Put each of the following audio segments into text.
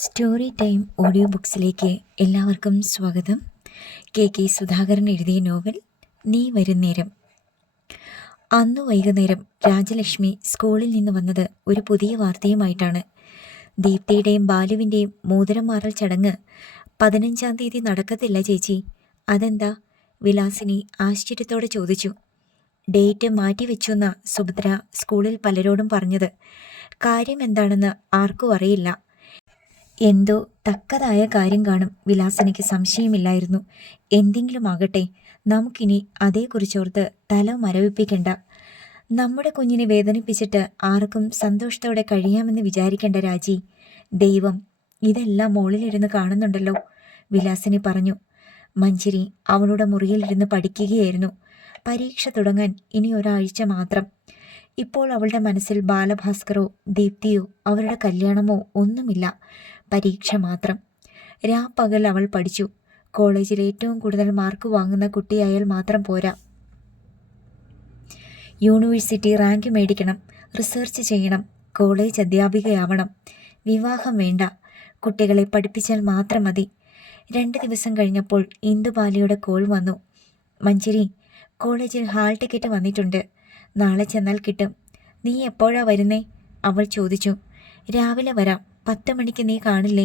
Story time audio ബുക്സിലേക്ക് എല്ലാവർക്കും സ്വാഗതം. K Sudhakaran എഴുതിയ നോവൽ നീ വരുന്നേരം. അന്നു വൈകുന്നേരം രാജലക്ഷ്മി സ്കൂളിൽ നിന്ന് വന്നത് ഒരു പുതിയ വാർത്തയുമായിട്ടാണ്. ദീപ്തിയുടെയും ബാലുവിൻ്റെയും മോതിരം മാറൽ ചടങ്ങ് 15-ാം തീയതി നടക്കത്തില്ല ചേച്ചി. അതെന്താ? വിലാസിനി ആശ്ചര്യത്തോടെ ചോദിച്ചു. ഡേറ്റ് മാറ്റിവെച്ചുവെന്ന സുഭദ്ര സ്കൂളിൽ പലരോടും പറഞ്ഞത്. കാര്യം എന്താണെന്ന് ആർക്കും അറിയില്ല. എന്തോ തക്കതായ കാര്യം കാണും. വിലാസനയ്ക്ക് സംശയമില്ലായിരുന്നു. എന്തെങ്കിലും ആകട്ടെ, നമുക്കിനി അതേക്കുറിച്ചോർത്ത് തല മരവിപ്പിക്കണ്ട. നമ്മുടെ കുഞ്ഞിനെ വേദനിപ്പിച്ചിട്ട് ആർക്കും സന്തോഷത്തോടെ കഴിയാമെന്ന് വിചാരിക്കേണ്ട രാജി. ദൈവം ഇതെല്ലാം മോളിലിരുന്ന് കാണുന്നുണ്ടല്ലോ, വിലാസിനി പറഞ്ഞു. മഞ്ജരി അവളുടെ മുറിയിലിരുന്ന് പഠിക്കുകയായിരുന്നു. പരീക്ഷ തുടങ്ങാൻ ഇനി ഒരാഴ്ച മാത്രം. ഇപ്പോൾ അവളുടെ മനസ്സിൽ ബാലഭാസ്കറോ ദീപ്തിയോ അവരുടെ കല്യാണമോ ഒന്നുമില്ല. പരീക്ഷ മാത്രം. രാപ്പകൽ അവൾ പഠിച്ചു. കോളേജിൽ ഏറ്റവും കൂടുതൽ മാർക്ക് വാങ്ങുന്ന കുട്ടിയായാൽ മാത്രം പോരാ. യൂണിവേഴ്സിറ്റി റാങ്ക് മേടിക്കണം, റിസർച്ച് ചെയ്യണം, കോളേജ് അധ്യാപികയാവണം. വിവാഹം വേണ്ട, കുട്ടികളെ പഠിപ്പിച്ചാൽ മാത്രം മതി. 2 ദിവസം കഴിഞ്ഞപ്പോൾ ഇന്ദുബാലയുടെ കോൾ വന്നു. മഞ്ജരി, കോളേജിൽ ഹാൾ ടിക്കറ്റ് വന്നിട്ടുണ്ട്. നാളെ ചെന്നാൽ കിട്ടും. നീ എപ്പോഴാ വരുന്നേ? അവൾ ചോദിച്ചു. രാവിലെ വരാം. 10 മണിക്ക് നീ കാണില്ലേ?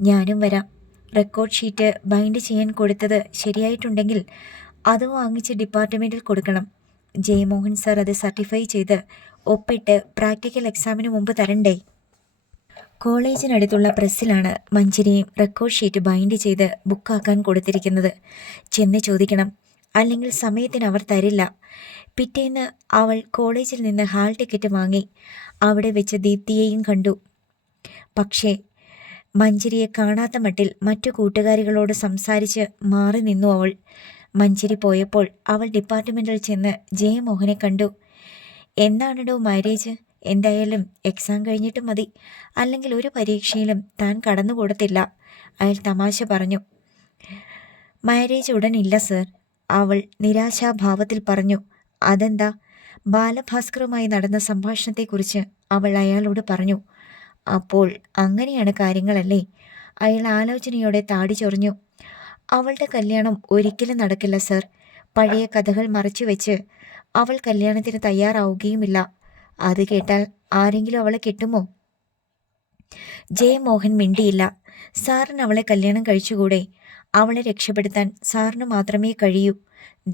ഞാനും വരാം. റെക്കോർഡ് ഷീറ്റ് ബൈൻഡ് ചെയ്യാൻ കൊടുത്തത് ശരിയായിട്ടുണ്ടെങ്കിൽ അത് വാങ്ങിച്ച് ഡിപ്പാർട്ട്മെൻറ്റിൽ കൊടുക്കണം. ജയമോഹൻ സാർ അത് സർട്ടിഫൈ ചെയ്ത് ഒപ്പിട്ട് പ്രാക്ടിക്കൽ എക്സാമിന് മുമ്പ് തരണ്ടേ? കോളേജിനടുത്തുള്ള പ്രസ്സിലാണ് മഞ്ജരിയും റെക്കോർഡ് ഷീറ്റ് ബൈൻഡ് ചെയ്ത് ബുക്കാക്കാൻ കൊടുത്തിരിക്കുന്നത്. ചെന്ന് ചോദിക്കണം, അല്ലെങ്കിൽ സമയത്തിന് അവർ തരില്ല. പിറ്റേന്ന് അവൾ കോളേജിൽ നിന്ന് ഹാൾ ടിക്കറ്റ് വാങ്ങി. അവിടെ വെച്ച് ദീപ്തിയെയും കണ്ടു. പക്ഷേ മഞ്ജരിയെ കാണാത്ത മട്ടിൽ മറ്റു കൂട്ടുകാരികളോട് സംസാരിച്ച് മാറി നിന്നു അവൾ. മഞ്ജരി പോയപ്പോൾ അവൾ ഡിപ്പാർട്ട്മെൻറ്റിൽ ചെന്ന് ജയമോഹനെ കണ്ടു. എന്താണിടോ മാരേജ്? എന്തായാലും എക്സാം കഴിഞ്ഞിട്ട് മതി, അല്ലെങ്കിൽ ഒരു പരീക്ഷയിലും താൻ കടന്നുകൂടത്തില്ല, അയാൾ തമാശ പറഞ്ഞു. മാരേജ് ഉടനില്ല സർ, അവൾ നിരാശാഭാവത്തിൽ പറഞ്ഞു. അതെന്താ? ബാലഭാസ്കറുമായി നടന്ന സംഭാഷണത്തെക്കുറിച്ച് അവൾ അയാളോട് പറഞ്ഞു. അപ്പോൾ അങ്ങനെയാണ് കാര്യങ്ങളല്ലേ? അയാൾ ആലോചനയോടെ താടി ചൊറിഞ്ഞു. അവളുടെ കല്യാണം ഒരിക്കലും നടക്കില്ല സർ. പഴയ കഥകൾ മറച്ചു വെച്ച് അവൾ കല്യാണത്തിന് തയ്യാറാവുകയുമില്ല. അത് കേട്ടാൽ ആരെങ്കിലും അവളെ കെട്ടുമോ? ജയമോഹൻ മിണ്ടിയില്ല. സാറിന് അവളെ കല്യാണം കഴിച്ചുകൂടെ? അവളെ രക്ഷപ്പെടുത്താൻ സാറിന് മാത്രമേ കഴിയൂ,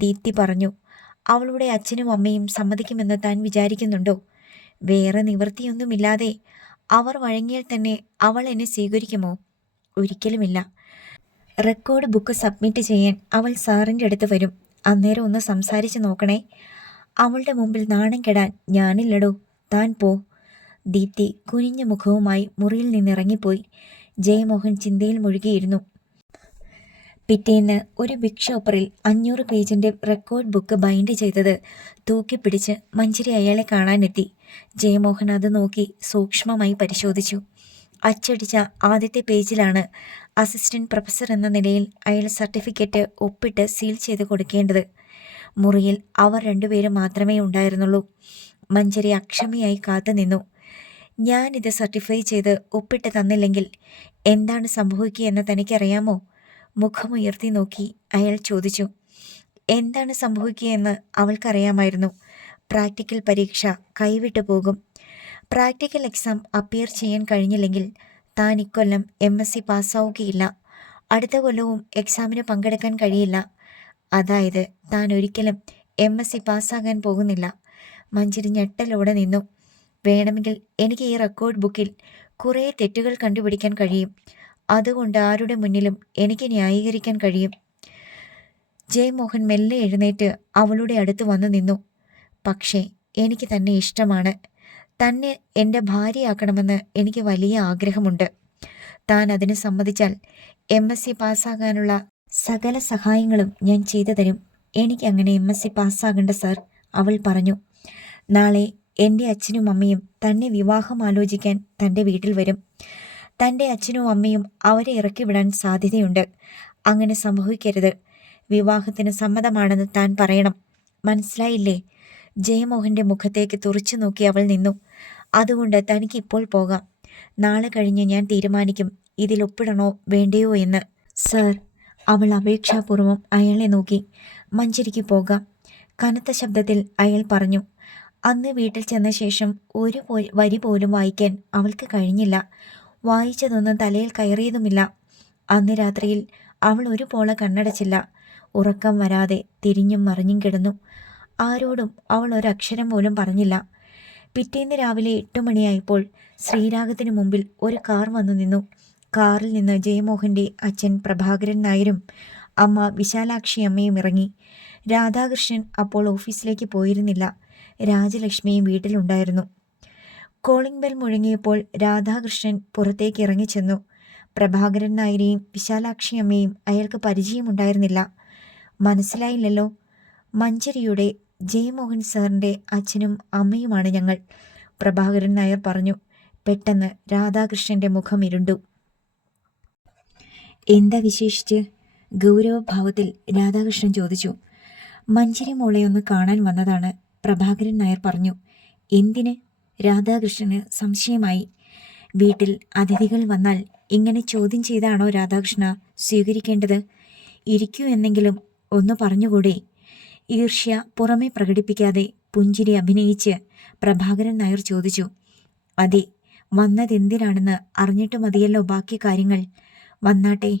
ദീപ്തി പറഞ്ഞു. അവളുടെ അച്ഛനും അമ്മയും സമ്മതിക്കുമെന്ന് താൻ വിചാരിക്കുന്നുണ്ടോ? വേറെ നിവൃത്തിയൊന്നുമില്ലാതെ അവർ വഴങ്ങിയാൽ തന്നെ അവൾ എന്നെ സ്വീകരിക്കുമോ? ഒരിക്കലുമില്ല. റെക്കോർഡ് ബുക്ക് സബ്മിറ്റ് ചെയ്യാൻ അവൾ സാറിൻ്റെ അടുത്ത് വരും. അന്നേരം ഒന്ന് സംസാരിച്ച് നോക്കണേ. അവളുടെ മുമ്പിൽ നാണം കെടാൻ ഞാനില്ലടോ, താൻ പോ. ദീപ്തി കുനിഞ്ഞ മുഖവുമായി മുറിയിൽ നിന്നിറങ്ങിപ്പോയി. ജയമോഹൻ ചിന്തയിൽ മുഴുകിയിരുന്നു. പിറ്റേന്ന് ഒരു ബിഗ് ഷോപ്പറിൽ 500 പേജിൻ്റെ റെക്കോർഡ് ബുക്ക് ബൈൻഡ് ചെയ്തത് തൂക്കിപ്പിടിച്ച് മഞ്ജരി അയാളെ കാണാനെത്തി. ജയമോഹൻ അത് നോക്കി സൂക്ഷ്മമായി പരിശോധിച്ചു. അച്ചടിച്ച ആദ്യത്തെ പേജിലാണ് അസിസ്റ്റന്റ് പ്രൊഫസർ എന്ന നിലയിൽ അയാൾ സർട്ടിഫിക്കറ്റ് ഒപ്പിട്ട് സീൽ ചെയ്ത് കൊടുക്കേണ്ടത്. മുറിയിൽ അവർ 2 പേരും മാത്രമേ ഉണ്ടായിരുന്നുള്ളൂ. മഞ്ജരി അക്ഷമയായി കാത്തുനിന്നു. ഞാനിത് സർട്ടിഫൈ ചെയ്ത് ഒപ്പിട്ട് തന്നില്ലെങ്കിൽ എന്താണ് സംഭവിക്കുകയെന്ന് തനിക്കറിയാമോ? മുഖമുയർത്തി നോക്കി അയാൾ ചോദിച്ചു. എന്താണ് സംഭവിക്കുകയെന്ന് അവൾക്കറിയാമായിരുന്നു. പ്രാക്ടിക്കൽ പരീക്ഷ കൈവിട്ടു പോകും. പ്രാക്ടിക്കൽ എക്സാം അപ്പിയർ ചെയ്യാൻ കഴിഞ്ഞില്ലെങ്കിൽ താൻ ഇക്കൊല്ലം MSc പാസ്സാവുകയില്ല. അടുത്ത കൊല്ലവും എക്സാമിന് പങ്കെടുക്കാൻ കഴിയില്ല. അതായത് താൻ ഒരിക്കലും MSc പാസ്സാകാൻ പോകുന്നില്ല. മഞ്ജരി ഞെട്ടലോടെ നിന്നു. വേണമെങ്കിൽ എനിക്ക് ഈ റെക്കോർഡ് ബുക്കിൽ കുറേ തെറ്റുകൾ കണ്ടുപിടിക്കാൻ കഴിയും. അതുകൊണ്ട് ആരുടെ മുന്നിലും എനിക്ക് ന്യായീകരിക്കാൻ കഴിയും. ജയമോഹൻ മെല്ലെ എഴുന്നേറ്റ് അവളുടെ അടുത്ത് വന്നു നിന്നു. പക്ഷേ എനിക്ക് തന്നെ ഇഷ്ടമാണ്. തന്നെ എൻ്റെ ഭാര്യയാക്കണമെന്ന് എനിക്ക് വലിയ ആഗ്രഹമുണ്ട്. താൻ അതിന് സമ്മതിച്ചാൽ MSc പാസ്സാകാനുള്ള സകല സഹായങ്ങളും ഞാൻ ചെയ്തു തരും. എനിക്കങ്ങനെ MSc പാസ്സാകണ്ട സാർ, അവൾ പറഞ്ഞു. നാളെ എൻ്റെ അച്ഛനും അമ്മയും തന്നെ വിവാഹം ആലോചിക്കാൻ തൻ്റെ വീട്ടിൽ വരും. തൻ്റെ അച്ഛനും അമ്മയും അവരെ ഇറക്കി വിടാൻ സാധ്യതയുണ്ട്. അങ്ങനെ സംഭവിക്കരുത്. വിവാഹത്തിന് സമ്മതമാണെന്ന് താൻ പറയണം. മനസ്സിലായില്ലേ? ജയമോഹൻ്റെ മുഖത്തേക്ക് തുറച്ചു നോക്കി അവൾ നിന്നു. അതുകൊണ്ട് തനിക്ക് ഇപ്പോൾ പോകാം. നാളെ കഴിഞ്ഞ് ഞാൻ തീരുമാനിക്കും ഇതിൽ ഒപ്പിടണോ വേണ്ടയോ എന്ന്. സർ, അവൾ അപേക്ഷാപൂർവം അയാളെ നോക്കി. മഞ്ചരിക്ക് പോകാം, കനത്ത ശബ്ദത്തിൽ അയാൾ പറഞ്ഞു. അന്ന് വീട്ടിൽ ചെന്ന ശേഷം ഒരു വരി പോലും വായിക്കാൻ അവൾക്ക് കഴിഞ്ഞില്ല. വായിച്ചതൊന്നും തലയിൽ കയറിയതുമില്ല. അന്ന് രാത്രിയിൽ അവൾ ഒരു പോള കണ്ണടച്ചില്ല. ഉറക്കം വരാതെ തിരിഞ്ഞും മറിഞ്ഞും കിടന്നു. ആരോടും അവൾ ഒരക്ഷരം പോലും പറഞ്ഞില്ല. പിറ്റേന്ന് രാവിലെ 8 മണിയായപ്പോൾ ശ്രീരാഗത്തിന് മുമ്പിൽ ഒരു കാർ വന്നു നിന്നു. കാറിൽ നിന്ന് ജയമോഹൻ്റെ അച്ഛൻ പ്രഭാകരൻ നായരും അമ്മ വിശാലാക്ഷി അമ്മയും ഇറങ്ങി. രാധാകൃഷ്ണൻ അപ്പോൾ ഓഫീസിലേക്ക് പോയിരുന്നില്ല. രാജലക്ഷ്മിയും വീട്ടിലുണ്ടായിരുന്നു. കോളിംഗ് ബെൽ മുഴങ്ങിയപ്പോൾ രാധാകൃഷ്ണൻ പുറത്തേക്ക് ഇറങ്ങിച്ചെന്നു. പ്രഭാകരൻ നായരെയും വിശാലാക്ഷി അമ്മയും അയാൾക്ക് പരിചയമുണ്ടായിരുന്നില്ല. മനസ്സിലായില്ലല്ലോ. മഞ്ചരിയുടെ ജയമോഹൻ സാറിൻ്റെ അച്ഛനും അമ്മയുമാണ് ഞങ്ങൾ, പ്രഭാകരൻ നായർ പറഞ്ഞു. പെട്ടെന്ന് രാധാകൃഷ്ണൻ്റെ മുഖം ഇരുണ്ടു. എന്താ വിശേഷിച്ച്? ഗൗരവഭാവത്തിൽ രാധാകൃഷ്ണൻ ചോദിച്ചു. മഞ്ചരി മോളെ ഒന്ന് കാണാൻ വന്നതാണ്, പ്രഭാകരൻ നായർ പറഞ്ഞു. എന്തിന്? രാധാകൃഷ്ണന് സംശയമായി. വീട്ടിൽ അതിഥികൾ വന്നാൽ ഇങ്ങനെ ചോദ്യം ചെയ്താണോ രാധാകൃഷ്ണ സ്വീകരിക്കേണ്ടത്? ഇരിക്കൂ എന്നെങ്കിലും ഒന്ന് പറഞ്ഞുകൂടെ? ഈർഷ്യ പുറമെ പ്രകടിപ്പിക്കാതെ പുഞ്ചിരി അഭിനയിച്ച് പ്രഭാകരൻ നായർ ചോദിച്ചു. അതെ, വന്നതെന്തിനാണെന്ന് അറിഞ്ഞിട്ട് മതിയല്ലോ ബാക്കി കാര്യങ്ങൾ. വന്നാട്ടെ,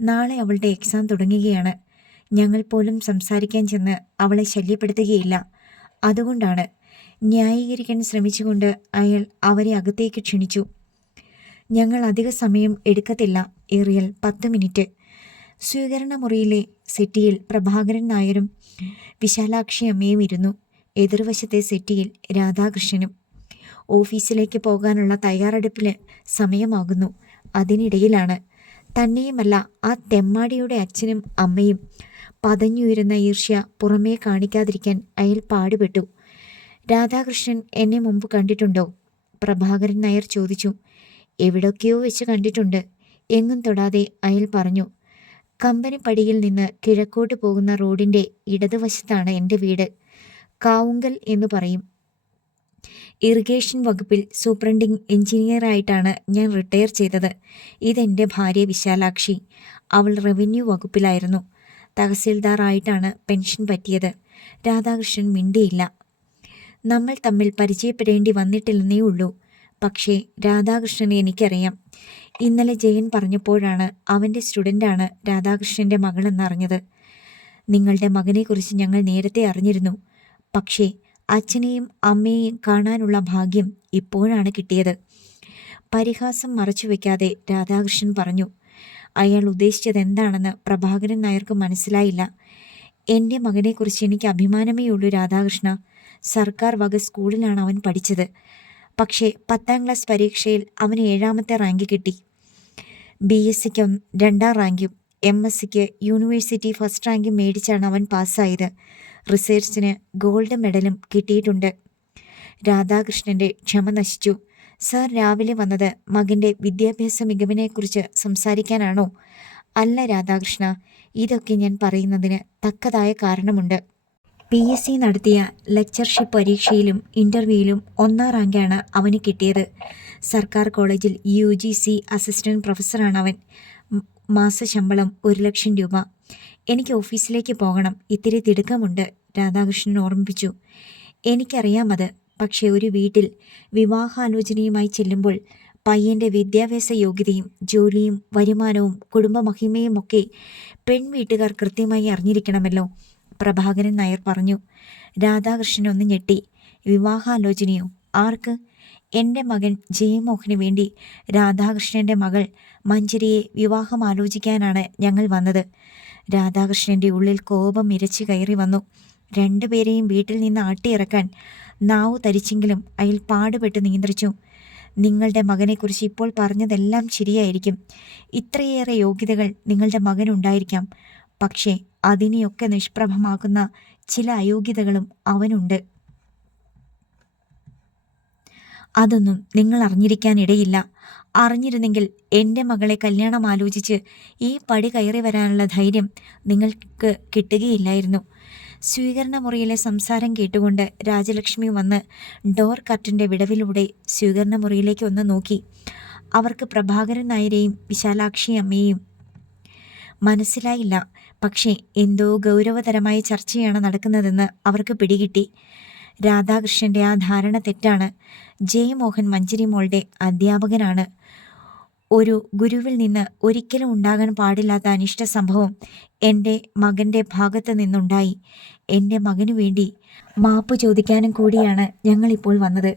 നാളെ അവളുടെ എക്സാം തുടങ്ങുകയാണ്. ഞങ്ങൾ പോലും സംസാരിക്കാൻ ചെന്ന് അവളെ ശല്യപ്പെടുത്തുകയില്ല. അതുകൊണ്ടാണ്. ന്യായീകരിക്കാൻ ശ്രമിച്ചുകൊണ്ട് അയാൾ അവരെ അകത്തേക്ക് ക്ഷണിച്ചു. ഞങ്ങൾ അധിക സമയം എടുക്കത്തില്ല, ഏറിയാൽ 10 മിനിറ്റ്. സ്വീകരണ മുറിയിലെ സെറ്റിയിൽ പ്രഭാകരൻ നായരും വിശാലാക്ഷി അമ്മയും ഇരുന്നു. എതിർവശത്തെ സെറ്റിയിൽ രാധാകൃഷ്ണനും. ഓഫീസിലേക്ക് പോകാനുള്ള തയ്യാറെടുപ്പിൽ സമയമാകുന്നു. അതിനിടയിലാണ്. തന്നെയുമല്ല, ആ തെമ്മാടിയുടെ അച്ഛനും അമ്മയും. പതഞ്ഞുയരുന്ന ഈർഷ്യ പുറമേ കാണിക്കാതിരിക്കാൻ അയാൾ പാടുപെട്ടു. രാധാകൃഷ്ണൻ എന്നെ മുമ്പ് കണ്ടിട്ടുണ്ടോ? പ്രഭാകരൻ നായർ ചോദിച്ചു. എവിടൊക്കെയോ വെച്ച് കണ്ടിട്ടുണ്ട്, എങ്ങും തൊടാതെ അയാൾ പറഞ്ഞു. കമ്പനിപ്പടിയിൽ നിന്ന് കിഴക്കോട്ട് പോകുന്ന റോഡിൻ്റെ ഇടതുവശത്താണ് എൻ്റെ വീട്. കാവുങ്കൽ എന്ന് പറയും. ഇറിഗേഷൻ വകുപ്പിൽ സൂപ്രണ്ടിങ് എഞ്ചിനീയറായിട്ടാണ് ഞാൻ റിട്ടയർ ചെയ്തത്. ഇതെൻ്റെ ഭാര്യ വിശാലാക്ഷി. അവൾ റവന്യൂ വകുപ്പിലായിരുന്നു. തഹസിൽദാറായിട്ടാണ് പെൻഷൻ പറ്റിയത്. രാധാകൃഷ്ണൻ മിണ്ടിയില്ല. നമ്മൾ തമ്മിൽ പരിചയപ്പെടേണ്ടി വന്നിട്ടില്ലെന്നേ ഉള്ളൂ. പക്ഷേ രാധാകൃഷ്ണനെ എനിക്കറിയാം. ഇന്നലെ ജയൻ പറഞ്ഞപ്പോഴാണ് അവൻ്റെ സ്റ്റുഡൻ്റാണ് രാധാകൃഷ്ണൻ്റെ മകളെന്നറിഞ്ഞത്. നിങ്ങളുടെ മകനെക്കുറിച്ച് ഞങ്ങൾ നേരത്തെ അറിഞ്ഞിരുന്നു. പക്ഷേ അച്ഛനെയും അമ്മയെയും കാണാനുള്ള ഭാഗ്യം ഇപ്പോഴാണ് കിട്ടിയത്. പരിഹാസം മറച്ചുവെക്കാതെ രാധാകൃഷ്ണൻ പറഞ്ഞു. അയാൾ ഉദ്ദേശിച്ചത് എന്താണെന്ന് പ്രഭാകരൻ നായർക്ക് മനസ്സിലായില്ല. എൻ്റെ മകനെക്കുറിച്ച് എനിക്ക് അഭിമാനമേ ഉള്ളൂ രാധാകൃഷ്ണ. സർക്കാർ വക സ്കൂളിലാണ് അവൻ പഠിച്ചത്. പക്ഷേ 10ാം ക്ലാസ് പരീക്ഷയിൽ അവന് 7ാമത്തെ റാങ്ക് കിട്ടി. BScക്ക് 2ാം റാങ്കും MScക്ക് യൂണിവേഴ്സിറ്റി ഫസ്റ്റ് റാങ്കും മേടിച്ചാണ് അവൻ പാസ്സായത്. റിസർച്ചിന് ഗോൾഡ് മെഡലും കിട്ടിയിട്ടുണ്ട്. രാധാകൃഷ്ണൻ്റെ ക്ഷമ നശിച്ചു. സാർ രാവിലെ വന്നത് മകൻ്റെ വിദ്യാഭ്യാസ മികവിനെക്കുറിച്ച് സംസാരിക്കാനാണോ? അല്ല രാധാകൃഷ്ണ, ഇതൊക്കെ ഞാൻ പറയുന്നതിന് തക്കതായ കാരണമുണ്ട്. PSc നടത്തിയ ലെക്ചർഷിപ്പ് പരീക്ഷയിലും ഇൻ്റർവ്യൂയിലും 1ാം റാങ്കാണ് അവന് കിട്ടിയത്. സർക്കാർ കോളേജിൽ UGC അസിസ്റ്റൻറ്റ് പ്രൊഫസറാണ് അവൻ. മാസശമ്പളം 1 ലക്ഷം രൂപ. എനിക്ക് ഓഫീസിലേക്ക് പോകണം, ഇത്തിരി തിടുക്കമുണ്ട്, രാധാകൃഷ്ണൻ ഓർമ്മിപ്പിച്ചു. എനിക്കറിയാമത്. പക്ഷേ ഒരു വീട്ടിൽ വിവാഹാലോചനയുമായി ചെല്ലുമ്പോൾ പയ്യൻ്റെ വിദ്യാഭ്യാസ യോഗ്യതയും ജോലിയും വരുമാനവും കുടുംബമഹിമയും ഒക്കെ പെൺവീട്ടുകാർ കൃത്യമായി അറിഞ്ഞിരിക്കണമല്ലോ, പ്രഭാകരൻ നായർ പറഞ്ഞു. രാധാകൃഷ്ണൻ ഒന്ന് ഞെട്ടി. വിവാഹാലോചനയോ? ആർക്ക്? എൻ്റെ മകൻ ജയമോഹന് വേണ്ടി രാധാകൃഷ്ണൻ്റെ മകൾ മഞ്ചരിയെ വിവാഹം ആലോചിക്കാനാണ് ഞങ്ങൾ വന്നത്. രാധാകൃഷ്ണൻ്റെ ഉള്ളിൽ കോപം ഇരച്ചു കയറി വന്നു. 2 പേരെയും വീട്ടിൽ നിന്ന് ആട്ടിയിറക്കാൻ നാവു തരിച്ചെങ്കിലും അയാൾ പാടുപെട്ട് നിയന്ത്രിച്ചു. നിങ്ങളുടെ മകനെക്കുറിച്ച് ഇപ്പോൾ പറഞ്ഞതെല്ലാം ശരിയായിരിക്കും. ഇത്രയേറെ യോഗ്യതകൾ നിങ്ങളുടെ മകനുണ്ടായിരിക്കാം. പക്ഷേ അതിനെയൊക്കെ നിഷ്പ്രഭമാക്കുന്ന ചില അയോഗ്യതകളും അവനുണ്ട്. അതൊന്നും നിങ്ങൾ അറിഞ്ഞിരിക്കാനിടയില്ല. അറിഞ്ഞിരുന്നെങ്കിൽ എൻ്റെ മകളെ കല്യാണം ആലോചിച്ച് ഈ പടി കയറി വരാനുള്ള ധൈര്യം നിങ്ങൾക്ക് കിട്ടുകയില്ലായിരുന്നു. സ്വീകരണ മുറിയിലെ സംസാരം കേട്ടുകൊണ്ട് രാജലക്ഷ്മി വന്ന് ഡോർ കർട്ടൻ്റെ വിടവിലൂടെ സ്വീകരണ മുറിയിലേക്ക് ഒന്ന് നോക്കി. അവർക്ക് പ്രഭാകരൻ നായരെയും വിശാലാക്ഷി അമ്മയെയും മനസ്സിലായില്ല. പക്ഷേ എന്തോ ഗൗരവതരമായ ചർച്ചയാണ് നടക്കുന്നതെന്ന് അവർക്ക് പിടികിട്ടി. രാധാകൃഷ്ണൻ്റെ ആ ധാരണ തെറ്റാണ്. ജയമോഹൻ മഞ്ജരി മോളുടെ അധ്യാപകനാണ്. ഒരു ഗുരുവിൽ നിന്ന് ഒരിക്കലും ഉണ്ടാകാൻ പാടില്ലാത്ത അനിഷ്ട സംഭവം എൻ്റെ മകൻ്റെ ഭാഗത്ത് നിന്നുണ്ടായി. എൻ്റെ മകനു വേണ്ടി മാപ്പ് ചോദിക്കാനും കൂടിയാണ് ഞങ്ങളിപ്പോൾ വന്നത്.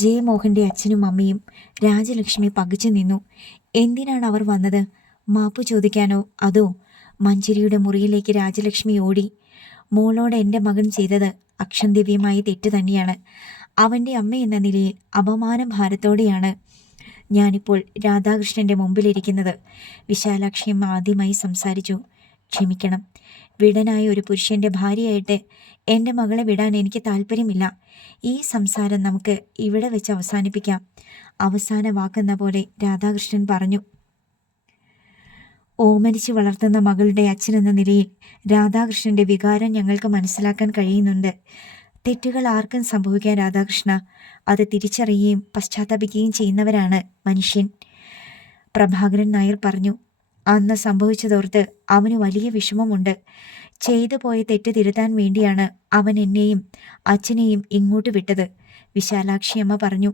ജയമോഹൻ്റെ അച്ഛനും അമ്മയും രാജലക്ഷ്മി പകച്ചു നിന്നു. എന്തിനാണ് അവർ വന്നത്? മാപ്പ് ചോദിക്കാനോ? അതോ? മഞ്ജരിയുടെ മുറിയിലേക്ക് രാജലക്ഷ്മി ഓടി. മോളോട് എൻ്റെ മകൻ ചെയ്തത് അക്ഷന്തവ്യമായ തെറ്റ് തന്നെയാണ്. അവൻ്റെ അമ്മ എന്ന നിലയിൽ അപമാന ഭാരത്തോടെയാണ് ഞാനിപ്പോൾ രാധാകൃഷ്ണൻ്റെ മുമ്പിലിരിക്കുന്നത്. വിശാലാക്ഷിയമ്മ ആദ്യമായി സംസാരിച്ചു. ക്ഷമിക്കണം, വിടനായ ഒരു പുരുഷൻ്റെ ഭാര്യയായിട്ട് എൻ്റെ മകളെ വിടാൻ എനിക്ക് താല്പര്യമില്ല. ഈ സംസാരം നമുക്ക് ഇവിടെ വെച്ച് അവസാനിപ്പിക്കാം. അവസാന വാക്കെന്ന പോലെ രാധാകൃഷ്ണൻ പറഞ്ഞു. ഓമനിച്ച് വളർത്തുന്ന മകളുടെ അച്ഛനെന്ന നിലയിൽ രാധാകൃഷ്ണൻ്റെ വികാരം ഞങ്ങൾക്ക് മനസ്സിലാക്കാൻ കഴിയുന്നുണ്ട്. തെറ്റുകൾ ആർക്കും സംഭവിക്കാൻ രാധാകൃഷ്ണ. അത് തിരിച്ചറിയുകയും പശ്ചാത്തപിക്കുകയും ചെയ്യുന്നവരാണ് മനുഷ്യൻ. പ്രഭാകരൻ നായർ പറഞ്ഞു. അന്ന് സംഭവിച്ചതോർത്ത് അവന് വലിയ വിഷമമുണ്ട്. ചെയ്തു പോയ തെറ്റ് തിരുത്താൻ വേണ്ടിയാണ് അവൻ എന്നെയും അച്ഛനെയും ഇങ്ങോട്ട് വിട്ടത്. വിശാലാക്ഷി അമ്മ പറഞ്ഞു.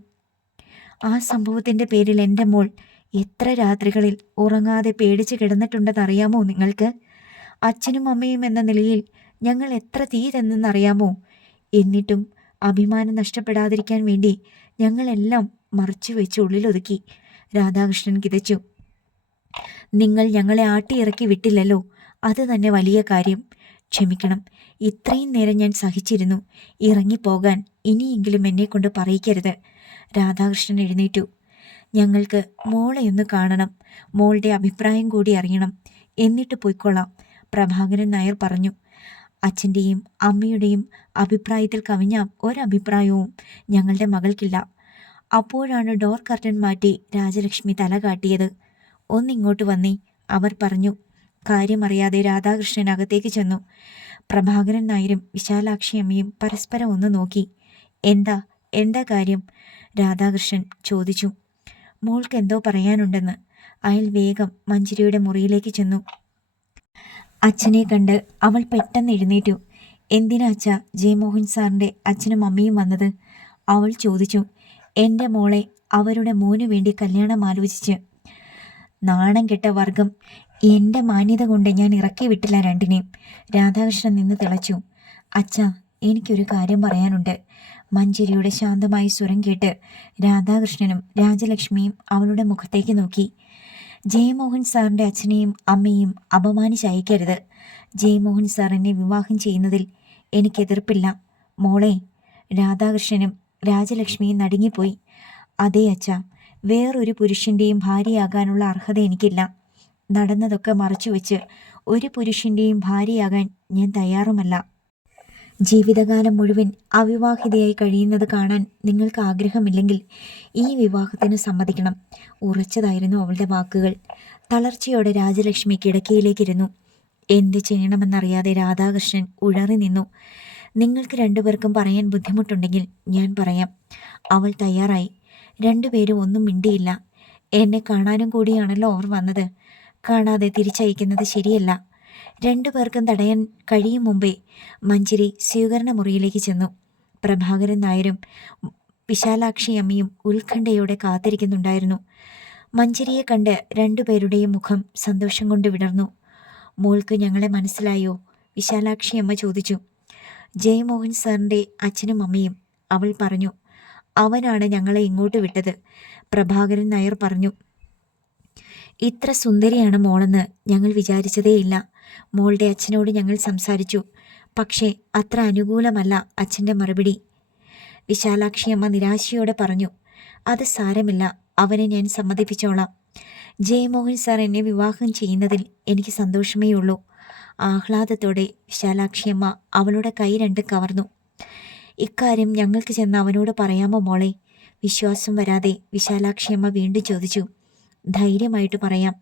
ആ സംഭവത്തിൻ്റെ പേരിൽ എൻ്റെ മോൾ എത്ര രാത്രികളിൽ ഉറങ്ങാതെ പേടിച്ച് കിടന്നിട്ടുണ്ടെന്നറിയാമോ നിങ്ങൾക്ക്? അച്ഛനും അമ്മയും എന്ന നിലയിൽ ഞങ്ങൾ എത്ര തീ തെന്നെന്നറിയാമോ? എന്നിട്ടും അഭിമാനം നഷ്ടപ്പെടാതിരിക്കാൻ വേണ്ടി ഞങ്ങളെല്ലാം മറച്ചു വെച്ച് ഉള്ളിലൊതുക്കി. രാധാകൃഷ്ണൻ കിതച്ചു. നിങ്ങൾ ഞങ്ങളെ ആട്ടിയിറക്കി വിട്ടില്ലല്ലോ, അത് തന്നെ വലിയ കാര്യം. ക്ഷമിക്കണം, ഇത്രയും നേരം ഞാൻ സഹിച്ചിരുന്നു. ഇറങ്ങിപ്പോകാൻ ഇനിയെങ്കിലും എന്നെക്കൊണ്ട് പറയിക്കരുത്. രാധാകൃഷ്ണൻ എഴുന്നേറ്റു. ഞങ്ങൾക്ക് മോളെ ഒന്ന് കാണണം, മോളുടെ അഭിപ്രായം കൂടി അറിയണം, എന്നിട്ട് പോയിക്കൊള്ളാം, പ്രഭാകരൻ നായർ പറഞ്ഞു. അച്ഛൻ്റെയും അമ്മയുടെയും അഭിപ്രായത്തിൽ കവിഞ്ഞ ഒരഭിപ്രായവും ഞങ്ങളുടെ മകൾക്കില്ല. അപ്പോഴാണ് ഡോർ കർട്ടൻ മാറ്റി രാജലക്ഷ്മി തല കാട്ടിയത്. ഒന്നിങ്ങോട്ട് വന്നേ, അവർ പറഞ്ഞു. കാര്യമറിയാതെ രാധാകൃഷ്ണൻ അകത്തേക്ക് ചെന്നു. പ്രഭാകരൻ നായരും വിശാലാക്ഷി അമ്മയും പരസ്പരം ഒന്ന് നോക്കി. എന്താ കാര്യം? രാധാകൃഷ്ണൻ ചോദിച്ചു. മോൾക്ക് എന്തോ പറയാനുണ്ടെന്ന്. അയാൾ വേഗം മഞ്ജരിയുടെ മുറിയിലേക്ക് ചെന്നു. അച്ഛനെ കണ്ട് അവൾ പെട്ടെന്ന് എഴുന്നേറ്റു. എന്തിനാ അച്ഛാ ജയമോഹൻ സാറിൻ്റെ അച്ഛനും അമ്മയും വന്നത്? അവൾ ചോദിച്ചു. എൻ്റെ മോളെ അവരുടെ മോനു വേണ്ടി കല്യാണം ആലോചിച്ച്. നാണം കെട്ട വർഗം. എൻ്റെ മാന്യത കൊണ്ട് ഞാൻ ഇറക്കി വിട്ടില്ല രണ്ടിനെയും. രാധാകൃഷ്ണൻ നിന്ന് തിളച്ചു. അച്ഛാ, എനിക്കൊരു കാര്യം പറയാനുണ്ട്. മഞ്ജരിയുടെ ശാന്തമായ സ്വരം കേട്ട് രാധാകൃഷ്ണനും രാജലക്ഷ്മിയും അവളുടെ മുഖത്തേക്ക് നോക്കി. ജയമോഹൻ സാറിൻ്റെ അച്ഛനെയും അമ്മയെയും അപമാനിച്ചയക്കരുത്. ജയമോഹൻ സാർ എന്നെ വിവാഹം ചെയ്യുന്നതിൽ എനിക്ക് എതിർപ്പില്ല. മോളെ. രാധാകൃഷ്ണനും രാജലക്ഷ്മിയും നടുങ്ങിപ്പോയി. അതേ അച്ഛാ, വേറൊരു പുരുഷൻ്റെയും ഭാര്യയാകാനുള്ള അർഹത എനിക്കില്ല. നടന്നതൊക്കെ മറച്ചുവെച്ച് ഒരു പുരുഷൻ്റെയും ഭാര്യയാകാൻ ഞാൻ തയ്യാറുമല്ല. ജീവിതകാലം മുഴുവൻ അവിവാഹിതയായി കഴിയുന്നത് കാണാൻ നിങ്ങൾക്ക് ആഗ്രഹമില്ലെങ്കിൽ ഈ വിവാഹത്തിന് സമ്മതിക്കണം. ഉറച്ചതായിരുന്നു അവളുടെ വാക്കുകൾ. തളർച്ചയോടെ രാജലക്ഷ്മി കിടക്കയിലേക്കിരുന്നു. എന്ത് ചെയ്യണമെന്നറിയാതെ രാധാകൃഷ്ണൻ ഉഴറി നിന്നു. നിങ്ങൾക്ക് രണ്ടുപേർക്കും പറയാൻ ബുദ്ധിമുട്ടുണ്ടെങ്കിൽ ഞാൻ പറയാം. അവൾ തയ്യാറായി. രണ്ടുപേരും ഒന്നും മിണ്ടിയില്ല. എന്നെ കാണാനും കൂടിയാണല്ലോ അവർ വന്നത്. കാണാതെ തിരിച്ചയക്കുന്നത് ശരിയല്ല. രണ്ടുപേർക്കും തടയാൻ കഴിയും മുമ്പേ മഞ്ജരി സ്വീകരണ മുറിയിലേക്ക് ചെന്നു. പ്രഭാകരൻ നായരും വിശാലാക്ഷി അമ്മയും ഉത്കണ്ഠയോടെ കാത്തിരിക്കുന്നുണ്ടായിരുന്നു. മഞ്ജരിയെ കണ്ട് രണ്ടുപേരുടെയും മുഖം സന്തോഷം കൊണ്ട് വിടർന്നു. മോൾക്ക് ഞങ്ങളെ മനസ്സിലായോ? വിശാലാക്ഷി അമ്മ ചോദിച്ചു. ജയമോഹൻ സാറിൻ്റെ അച്ഛനും അമ്മയും, അവൾ പറഞ്ഞു. അവനാണ് ഞങ്ങളെ ഇങ്ങോട്ട് വിട്ടത്, പ്രഭാകരൻ നായർ പറഞ്ഞു. ഇത്ര സുന്ദരിയാണ് മോളെന്ന് ഞങ്ങൾ വിചാരിച്ചതേയില്ല. മോളുടെ അച്ഛനോട് ഞങ്ങൾ സംസാരിച്ചു. പക്ഷേ അത്ര അനുകൂലമല്ല അച്ഛൻ്റെ മറുപടി. വിശാലാക്ഷി അമ്മ നിരാശയോടെ പറഞ്ഞു. അത് സാരമില്ല, അവനെ ഞാൻ സമ്മതിപ്പിച്ചോളാം. ജയമോഹൻ സാർ എന്നെ വിവാഹം ചെയ്യുന്നതിൽ എനിക്ക് സന്തോഷമേ ഉള്ളൂ. ആഹ്ലാദത്തോടെ വിശാലാക്ഷി അമ്മ അവളുടെ കൈ രണ്ട് കവർന്നു. ഇക്കാര്യം ഞങ്ങൾക്ക് ചെന്ന് അവനോട് പറയാമോ മോളെ? വിശ്വാസം വരാതെ വിശാലാക്ഷി അമ്മ വീണ്ടും ചോദിച്ചു. ധൈര്യമായിട്ട് പറയാം.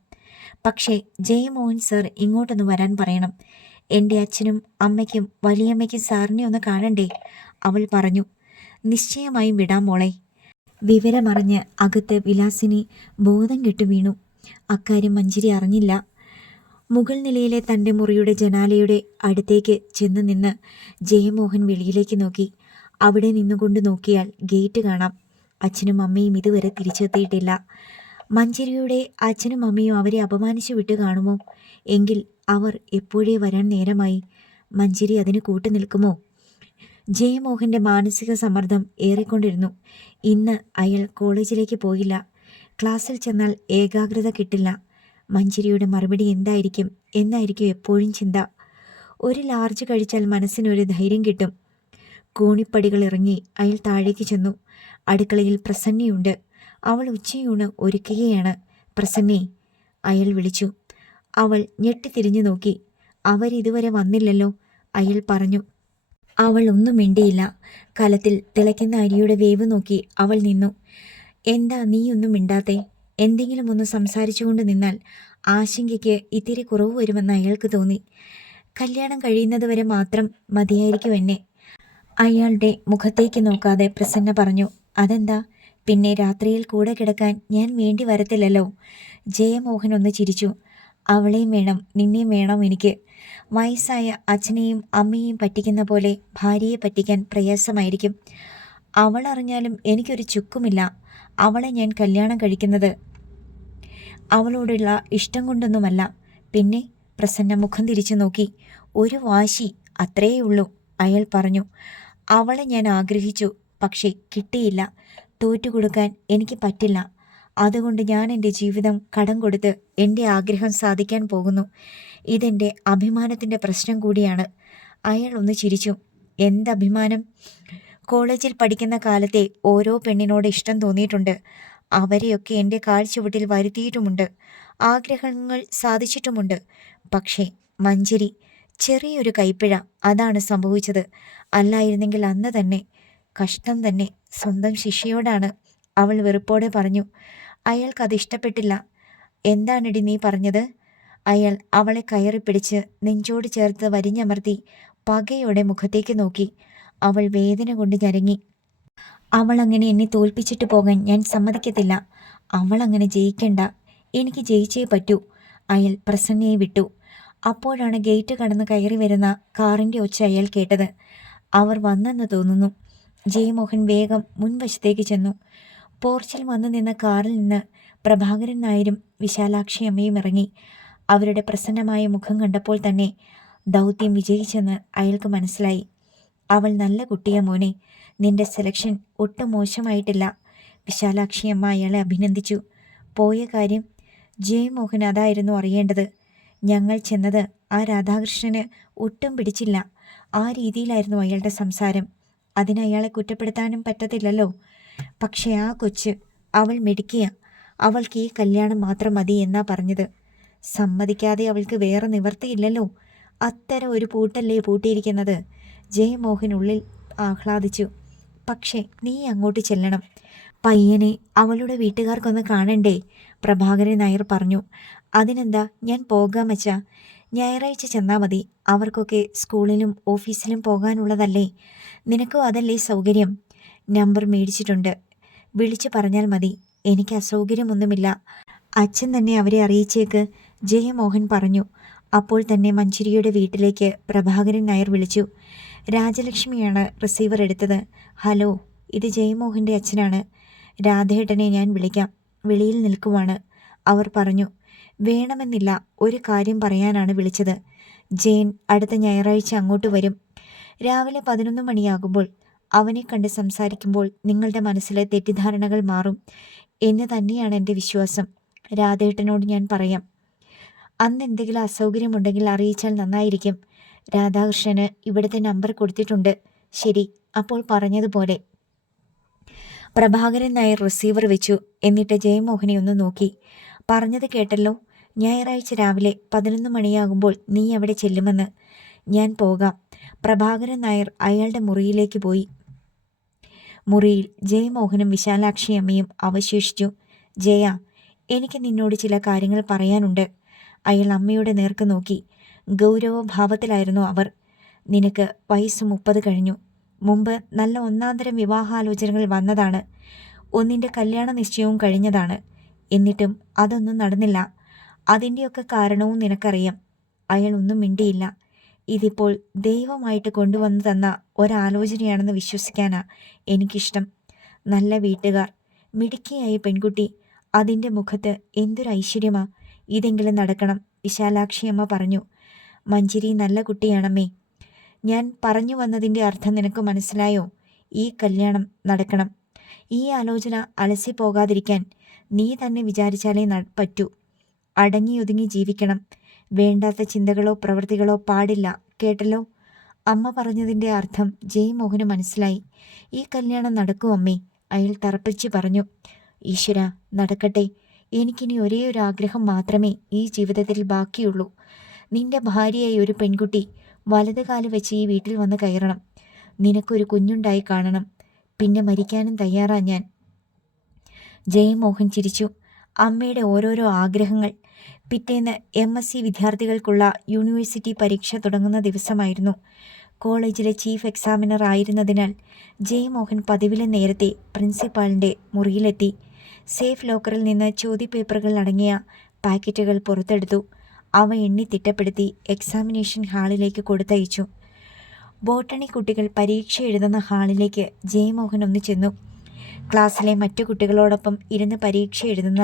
പക്ഷേ ജയമോഹൻ സാർ ഇങ്ങോട്ടൊന്ന് വരാൻ പറയണം. എൻ്റെ അച്ഛനും അമ്മയ്ക്കും വലിയമ്മയ്ക്കും സാറിനെ ഒന്ന് കാണണ്ടേ? അവൾ പറഞ്ഞു. നിശ്ചയമായും വിടാം മോളെ. വിവരമറിഞ്ഞ് അകത്ത് വിലാസിനി ബോധം കെട്ടു വീണു. അക്കാര്യം മഞ്ജരി അറിഞ്ഞില്ല. മുകൾ നിലയിലെ തൻ്റെ മുറിയുടെ ജനാലയുടെ അടുത്തേക്ക് ചെന്ന് നിന്ന് ജയമോഹൻ വെളിയിലേക്ക് നോക്കി. അവിടെ നിന്നുകൊണ്ട് നോക്കിയാൽ ഗേറ്റ് കാണാം. അച്ഛനും അമ്മയും ഇതുവരെ തിരിച്ചെത്തിയിട്ടില്ല. മഞ്ജരിയുടെ അച്ഛനും അമ്മയും അവരെ അപമാനിച്ചു വിട്ട് കാണുമോ? എങ്കിൽ അവർ എപ്പോഴേ വരാൻ നേരമായി. മഞ്ജരി അതിന് കൂട്ടു നിൽക്കുമോ? ജയമോഹൻ്റെ മാനസിക സമ്മർദ്ദം ഏറിക്കൊണ്ടിരുന്നു. ഇന്ന് അയാൾ കോളേജിലേക്ക് പോയില്ല. ക്ലാസ്സിൽ ചെന്നാൽ ഏകാഗ്രത കിട്ടില്ല. മഞ്ജരിയുടെ മറുപടി എന്നായിരിക്കും എപ്പോഴും ചിന്ത. ഒരു ലാർജ് കഴിച്ചാൽ മനസ്സിനൊരു ധൈര്യം കിട്ടും. കോണിപ്പടികൾ ഇറങ്ങി അയാൾ താഴേക്ക് ചെന്നു. അടുക്കളയിൽ പ്രസന്നയുണ്ട്. അവൾ ഉച്ചയൂണ് ഒരുക്കുകയാണ്. പ്രസന്നേ, അയാൾ വിളിച്ചു. അവൾ ഞെട്ടിത്തിരിഞ്ഞു നോക്കി. അവരിതുവരെ വന്നില്ലല്ലോ, അയാൾ പറഞ്ഞു. അവൾ ഒന്നും മിണ്ടിയില്ല. കലത്തിൽ തിളയ്ക്കുന്ന അരിയുടെ വേവ് നോക്കി അവൾ നിന്നു. എന്താ നീയൊന്നും മിണ്ടാത്തെ? എന്തെങ്കിലും ഒന്ന് സംസാരിച്ചുകൊണ്ട് നിന്നാൽ ആശങ്കയ്ക്ക് ഇത്തിരി കുറവ് വരുമെന്ന് അയാൾക്ക് തോന്നി. കല്യാണം കഴിയുന്നതുവരെ മാത്രം മതിയായിരിക്കും എന്നെ. അയാളുടെ മുഖത്തേക്ക് നോക്കാതെ പ്രസന്ന പറഞ്ഞു. അതെന്താ? പിന്നെ രാത്രിയിൽ കൂടെ കിടക്കാൻ ഞാൻ വേണ്ടി വരത്തില്ലല്ലോ. ജയമോഹൻ ഒന്ന് ചിരിച്ചു. അവളെയും വേണം, നിന്നെയും വേണം എനിക്ക്. വയസ്സായ അച്ഛനെയും അമ്മയെയും പറ്റിക്കുന്ന പോലെ ഭാര്യയെ പറ്റിക്കാൻ പ്രയാസമായിരിക്കും. അവൾ അറിഞ്ഞാലും എനിക്കൊരു ചുക്കുമില്ല. അവളെ ഞാൻ കല്യാണം കഴിക്കുന്നത് അവളോടുള്ള ഇഷ്ടം കൊണ്ടൊന്നുമല്ല. പിന്നെ? പ്രസന്ന മുഖം തിരിച്ചു നോക്കി. ഒരു വാശി, അത്രയേ ഉള്ളൂ, അയാൾ പറഞ്ഞു. അവളെ ഞാൻ ആഗ്രഹിച്ചു, പക്ഷേ കിട്ടിയില്ല. തോറ്റുകൊടുക്കാൻ എനിക്ക് പറ്റില്ല. അതുകൊണ്ട് ഞാൻ എൻ്റെ ജീവിതം കടം കൊടുത്ത് എൻ്റെ ആഗ്രഹം സാധിക്കാൻ പോകുന്നു. ഇതെൻ്റെ അഭിമാനത്തിൻ്റെ പ്രശ്നം കൂടിയാണ്. അയാൾ ഒന്ന് ചിരിച്ചു. എന്തഭിമാനം? കോളേജിൽ പഠിക്കുന്ന കാലത്തെ ഓരോ പെണ്ണിനോട് ഇഷ്ടം തോന്നിയിട്ടുണ്ട്. അവരെയൊക്കെ എൻ്റെ കാൽച്ചുവട്ടിൽ വരുത്തിയിട്ടുമുണ്ട്. ആഗ്രഹങ്ങൾ സാധിച്ചിട്ടുമുണ്ട്. പക്ഷേ മഞ്ജരി, ചെറിയൊരു കൈപ്പിഴ, അതാണ് സംഭവിച്ചത്. അല്ലായിരുന്നെങ്കിൽ അന്ന് തന്നെ. കഷ്ടം തന്നെ. സ്വന്തം ശിഷ്യയോടാണ്, അവൾ വെറുപ്പോടെ പറഞ്ഞു. അയാൾക്കത് ഇഷ്ടപ്പെട്ടില്ല. എന്താണിടി നീ പറഞ്ഞത്? അയാൾ അവളെ കയറി പിടിച്ച് നെഞ്ചോട് ചേർത്ത് വരിഞ്ഞമർത്തി പകയോടെ മുഖത്തേക്ക് നോക്കി. അവൾ വേദന കൊണ്ട് ഞരങ്ങി. അവൾ അങ്ങനെ എന്നെ തോൽപ്പിച്ചിട്ട് പോകാൻ ഞാൻ സമ്മതിക്കത്തില്ല. അവൾ അങ്ങനെ ജയിക്കണ്ട. എനിക്ക് ജയിച്ചേ പറ്റൂ. അയാൾ പ്രസന്നയെ വിട്ടു. അപ്പോഴാണ് ഗേറ്റ് കടന്ന് കയറി വരുന്ന കാറിൻ്റെ ഒച്ച അയാൾ കേട്ടത്. അവർ വന്നെന്ന് തോന്നുന്നു. ജയമോഹൻ വേഗം മുൻവശത്തേക്ക് ചെന്നു. പോർച്ചിൽ വന്നു നിന്ന കാറിൽ നിന്ന് പ്രഭാകരൻ നായരും വിശാലാക്ഷി അമ്മയും ഇറങ്ങി. അവരുടെ പ്രസന്നമായ മുഖം കണ്ടപ്പോൾ തന്നെ ദൗത്യം വിജയിച്ചെന്ന് അയാൾക്ക് മനസ്സിലായി. അവൾ നല്ല കുട്ടിയാ മോനെ. നിന്റെ സെലക്ഷൻ ഒട്ടും മോശമായിട്ടില്ല. വിശാലാക്ഷി അമ്മ അയാളെ അഭിനന്ദിച്ചു. പോയ കാര്യം ജയമോഹൻ അതായിരുന്നു അറിയേണ്ടത്. ഞങ്ങൾ ചെന്നത് ആ രാധാകൃഷ്ണന് ഒട്ടും പിടിച്ചില്ല. ആ രീതിയിലായിരുന്നു അയാളുടെ സംസാരം. അതിന് അയാളെ കുറ്റപ്പെടുത്താനും പറ്റത്തില്ലല്ലോ. പക്ഷെ ആ കൊച്ച്, അവൾ മിടുക്കിയ. അവൾക്ക് ഈ കല്യാണം മാത്രം മതി എന്നാ പറഞ്ഞത്. സമ്മതിക്കാതെ അവൾക്ക് വേറെ നിവർത്തിയില്ലല്ലോ. അത്തരം ഒരു പൂട്ടല്ലേ പൂട്ടിയിരിക്കുന്നത്. ജയമോഹൻ ഉള്ളിൽ ആഹ്ലാദിച്ചു. പക്ഷേ നീ അങ്ങോട്ട് ചെല്ലണം. പയ്യനെ അവളുടെ വീട്ടുകാർക്കൊന്ന് കാണണ്ടേ? പ്രഭാകരൻ നായർ പറഞ്ഞു. അതിനെന്താ, ഞാൻ പോകാമച്ചാ. ഞായറാഴ്ച ചെന്നാൽ മതി. അവർക്കൊക്കെ സ്കൂളിലും ഓഫീസിലും പോകാനുള്ളതല്ലേ. നിനക്കും അതല്ലേ സൗകര്യം? നമ്പർ മേടിച്ചിട്ടുണ്ട്. വിളിച്ചു പറഞ്ഞാൽ മതി. എനിക്ക് അസൗകര്യമൊന്നുമില്ല. അച്ഛൻ തന്നെ അവരെ അറിയിച്ചേക്ക്, ജയമോഹൻ പറഞ്ഞു. അപ്പോൾ തന്നെ മഞ്ജരിയുടെ വീട്ടിലേക്ക് പ്രഭാകരൻ നായർ വിളിച്ചു. രാജലക്ഷ്മിയാണ് റിസീവർ എടുത്തത്. ഹലോ, ഇത് ജയമോഹൻ്റെ അച്ഛനാണ്. രാധേട്ടനെ ഞാൻ വിളിക്കാം. വെളിയിൽ നിൽക്കുവാണ്, അവർ പറഞ്ഞു. വേണമെന്നില്ല, ഒരു കാര്യം പറയാനാണ് വിളിച്ചത്. ജെയിൻ അടുത്ത ഞായറാഴ്ച അങ്ങോട്ട് വരും. രാവിലെ 11 മണിയാകുമ്പോൾ. അവനെ കണ്ട് സംസാരിക്കുമ്പോൾ നിങ്ങളുടെ മനസ്സിലെ തെറ്റിദ്ധാരണകൾ മാറും എന്ന് തന്നെയാണ് എൻ്റെ വിശ്വാസം. രാധേട്ടനോട് ഞാൻ പറയാം. അന്ന് എന്തെങ്കിലും അസൗകര്യമുണ്ടെങ്കിൽ അറിയിച്ചാൽ നന്നായിരിക്കും. രാധാകൃഷ്ണന് ഇവിടുത്തെ നമ്പർ കൊടുത്തിട്ടുണ്ട്. ശരി, അപ്പോൾ പറഞ്ഞതുപോലെ. പ്രഭാകരൻ നായർ റിസീവർ വെച്ചു. എന്നിട്ട് ജയമോഹനെ ഒന്ന് നോക്കി. പറഞ്ഞത് കേട്ടല്ലോ. ഞായറാഴ്ച രാവിലെ 11 മണിയാകുമ്പോൾ നീ അവിടെ ചെല്ലുമെന്ന്. ഞാൻ പോകാം. പ്രഭാകരൻ നായർ അയാളുടെ മുറിയിലേക്ക് പോയി. മുറിയിൽ ജയമോഹനും വിശാലാക്ഷി അമ്മയും അവശേഷിച്ചു. ജയ, എനിക്ക് നിന്നോട് ചില കാര്യങ്ങൾ പറയാനുണ്ട്. അയാൾ അമ്മയുടെ നേർക്ക് നോക്കി. ഗൗരവഭാവത്തിലായിരുന്നു അവർ. നിനക്ക് വയസ്സ് 30 കഴിഞ്ഞു. മുമ്പ് നല്ല ഒന്നാന്തരം വിവാഹാലോചനകൾ വന്നതാണ്. ഒന്നിൻ്റെ കല്യാണ നിശ്ചയവും കഴിഞ്ഞതാണ്. എന്നിട്ടും അതൊന്നും നടന്നില്ല. അതിൻ്റെയൊക്കെ കാരണവും നിനക്കറിയാം. അയാൾ ഒന്നും മിണ്ടിയില്ല. ഇതിപ്പോൾ ദൈവമായിട്ട് കൊണ്ടുവന്നു തന്ന ഒരാലോചനയാണെന്ന് വിശ്വസിക്കാനാ എനിക്കിഷ്ടം. നല്ല വീട്ടുകാർ, മിടുക്കിയായ പെൺകുട്ടി, അതിൻ്റെ മുഖത്ത് എന്തൊരു ഐശ്വര്യമാ. ഇതെങ്കിലും നടക്കണം, വിശാലാക്ഷിയമ്മ പറഞ്ഞു. മഞ്ജരി നല്ല കുട്ടിയാണമ്മേ. ഞാൻ പറഞ്ഞു വന്നതിൻ്റെ അർത്ഥം നിനക്ക് മനസ്സിലായോ? ഈ കല്യാണം നടക്കണം. ഈ ആലോചന അലസിപ്പോകാതിരിക്കാൻ നീ തന്നെ വിചാരിച്ചാലേ പറ്റൂ. അടങ്ങിയൊതുങ്ങി ജീവിക്കണം. വേണ്ടാത്ത ചിന്തകളോ പ്രവൃത്തികളോ പാടില്ല, കേട്ടല്ലോ? അമ്മ പറഞ്ഞതിൻ്റെ അർത്ഥം ജയമോഹന് മനസ്സിലായി. ഈ കല്യാണം നടക്കൂ അമ്മേ, അയാൾ തറപ്പിച്ച് പറഞ്ഞു. ഈശ്വര, നടക്കട്ടെ. എനിക്കിനി ഒരേ ഒരു ആഗ്രഹം മാത്രമേ ഈ ജീവിതത്തിൽ ബാക്കിയുള്ളൂ. നിന്റെ ഭാര്യയായ ഒരു പെൺകുട്ടി വലതുകാല് വെച്ച് ഈ വീട്ടിൽ വന്ന് കയറണം. നിനക്കൊരു കുഞ്ഞുണ്ടായി കാണണം. പിന്നെ മരിക്കാനും തയ്യാറാ ഞാൻ. ജയമോഹൻ ചിരിച്ചു. അമ്മയുടെ ഓരോരോ ആഗ്രഹങ്ങൾ. പിറ്റേന്ന് MSc വിദ്യാർത്ഥികൾക്കുള്ള യൂണിവേഴ്സിറ്റി പരീക്ഷ തുടങ്ങുന്ന ദിവസമായിരുന്നു. കോളേജിലെ ചീഫ് എക്സാമിനർ ആയിരുന്നതിനാൽ ജയമോഹൻ പതിവിലും നേരത്തെ പ്രിൻസിപ്പാളിൻ്റെ മുറിയിലെത്തി. സേഫ് ലോക്കറിൽ നിന്ന് ചോദ്യപേപ്പറുകൾ അടങ്ങിയ പാക്കറ്റുകൾ പുറത്തെടുത്തു. അവ എണ്ണി തിട്ടപ്പെടുത്തി എക്സാമിനേഷൻ ഹാളിലേക്ക് കൊടുത്തയച്ചു. ബോട്ടണി കുട്ടികൾ പരീക്ഷ എഴുതുന്ന ഹാളിലേക്ക് ജയമോഹൻ ഒന്ന് ചെന്നു. ക്ലാസ്സിലെ മറ്റു കുട്ടികളോടൊപ്പം ഇരുന്ന് പരീക്ഷ എഴുതുന്ന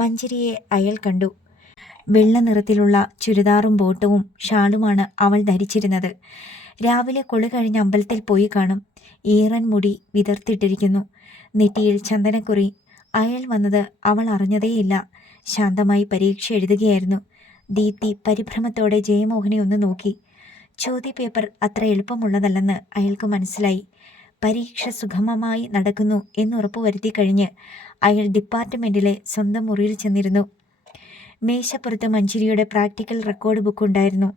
മഞ്ജരിയെ അയാൾ കണ്ടു. വെള്ള നിറത്തിലുള്ള ചുരിദാറും ബോട്ടവും ഷാളുമാണ് അവൾ ധരിച്ചിരുന്നത്. രാവിലെ കുളി കഴിഞ്ഞ് അമ്പലത്തിൽ പോയി കാണും. ഈറൻ മുടി വിതർത്തിട്ടിരിക്കുന്നു. നെറ്റിയിൽ ചന്ദനക്കുറി. അയാൾ വന്നത് അവൾ അറിഞ്ഞതേയില്ല. ശാന്തമായി പരീക്ഷ എഴുതുകയായിരുന്നു. ദീപ്തി പരിഭ്രമത്തോടെ ജയമോഹനെ ഒന്ന് നോക്കി. ചോദ്യപേപ്പർ അത്ര എളുപ്പമുള്ളതല്ലെന്ന് അയാൾക്ക് മനസ്സിലായി. പരീക്ഷ സുഗമമായി നടക്കുന്നു എന്നുറപ്പുവരുത്തി കഴിഞ്ഞ് അയാൾ ഡിപ്പാർട്ട്മെൻറ്റിലെ സ്വന്തം മുറിയിൽ ചെന്നിരുന്നു. മേശപ്പുറത്ത് മഞ്ജരിയുടെ പ്രാക്ടിക്കൽ റെക്കോർഡ് ബുക്ക് ഉണ്ടായിരുന്നു.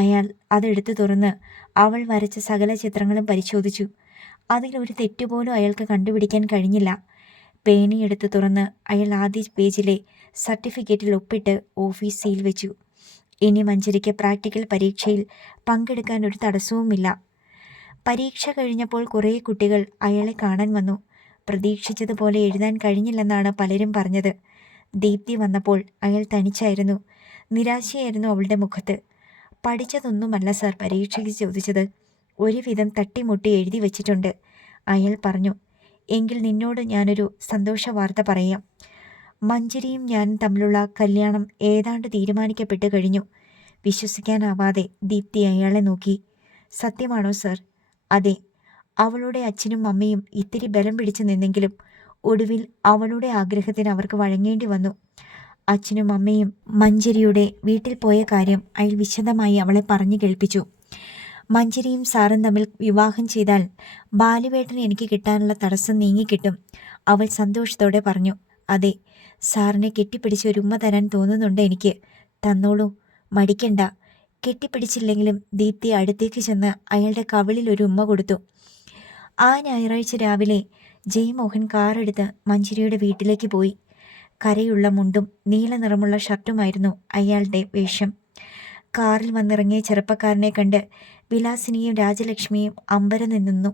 അയാൾ അതെടുത്തു തുറന്ന് അവൾ വരച്ച സകല ചിത്രങ്ങളും പരിശോധിച്ചു. അതിലൊരു തെറ്റുപോലും അയാൾക്ക് കണ്ടുപിടിക്കാൻ കഴിഞ്ഞില്ല. പേനയെടുത്ത് തുറന്ന് അയാൾ ആദ്യ പേജിലെ സർട്ടിഫിക്കറ്റിൽ ഒപ്പിട്ട് ഓഫീസ് സീൽ വെച്ചു. ഇനി മഞ്ജരിക്ക് പ്രാക്ടിക്കൽ പരീക്ഷയിൽ പങ്കെടുക്കാൻ ഒരു തടസ്സവുമില്ല. പരീക്ഷ കഴിഞ്ഞപ്പോൾ കുറേ കുട്ടികൾ അയാളെ കാണാൻ വന്നു. പ്രതീക്ഷിച്ചതുപോലെ എഴുതാൻ കഴിഞ്ഞില്ലെന്നാണ് പലരും പറഞ്ഞത്. ദീപ്തി വന്നപ്പോൾ അയാൾ തനിച്ചായിരുന്നു. നിരാശയായിരുന്നു അവളുടെ മുഖത്ത്. പഠിച്ചതൊന്നുമല്ല സാർ പരീക്ഷയ്ക്ക് ചോദിച്ചത്. ഒരുവിധം തട്ടിമുട്ടി എഴുതി വച്ചിട്ടുണ്ട്, അയാൾ പറഞ്ഞു. എങ്കിൽ നിന്നോട് ഞാനൊരു സന്തോഷ വാർത്ത പറയാം. മഞ്ജരിയും ഞാനും തമ്മിലുള്ള കല്യാണം ഏതാണ്ട് തീരുമാനിക്കപ്പെട്ടു കഴിഞ്ഞു. വിശ്വസിക്കാനാവാതെ ദീപ്തി അയാളെ നോക്കി. സത്യമാണോ സർ? അതെ. അവളുടെ അച്ഛനും അമ്മയും ഇത്തിരി ബലം പിടിച്ചു നിന്നെങ്കിലും ഒടുവിൽ അവളുടെ ആഗ്രഹത്തിന് അവർക്ക് വഴങ്ങേണ്ടി വന്നു. അച്ഛനും അമ്മയും മഞ്ജരിയുടെ വീട്ടിൽ പോയ കാര്യം അയാൾ വിശദമായി അവളെ പറഞ്ഞു കേൾപ്പിച്ചു. മഞ്ജരിയും സാറും തമ്മിൽ വിവാഹം ചെയ്താൽ ബാലുവേട്ടന് എനിക്ക് കിട്ടാനുള്ള തടസ്സം നീങ്ങിക്കിട്ടും, അവൾ സന്തോഷത്തോടെ പറഞ്ഞു. അതെ, സാറിനെ കെട്ടിപ്പിടിച്ച് ഒരു ഉമ്മ തരാൻ തോന്നുന്നുണ്ട് എനിക്ക്. തന്നോളൂ, മടിക്കണ്ട. കെട്ടിപ്പിടിച്ചില്ലെങ്കിലും ദീപ്തി അടുത്തേക്ക് ചെന്ന് അയാളുടെ കവിളിൽ ഒരു ഉമ്മ കൊടുത്തു. ആ ഞായറാഴ്ച രാവിലെ ജയമോഹൻ കാറെടുത്ത് മഞ്ജരിയുടെ വീട്ടിലേക്ക് പോയി. കരയുള്ള മുണ്ടും നീല നിറമുള്ള ഷർട്ടുമായിരുന്നു അയാളുടെ വേഷം. കാറിൽ വന്നിറങ്ങിയ ചെറുപ്പക്കാരനെ കണ്ട് വിലാസിനിയും രാജലക്ഷ്മിയും അമ്പരം നിന്നു.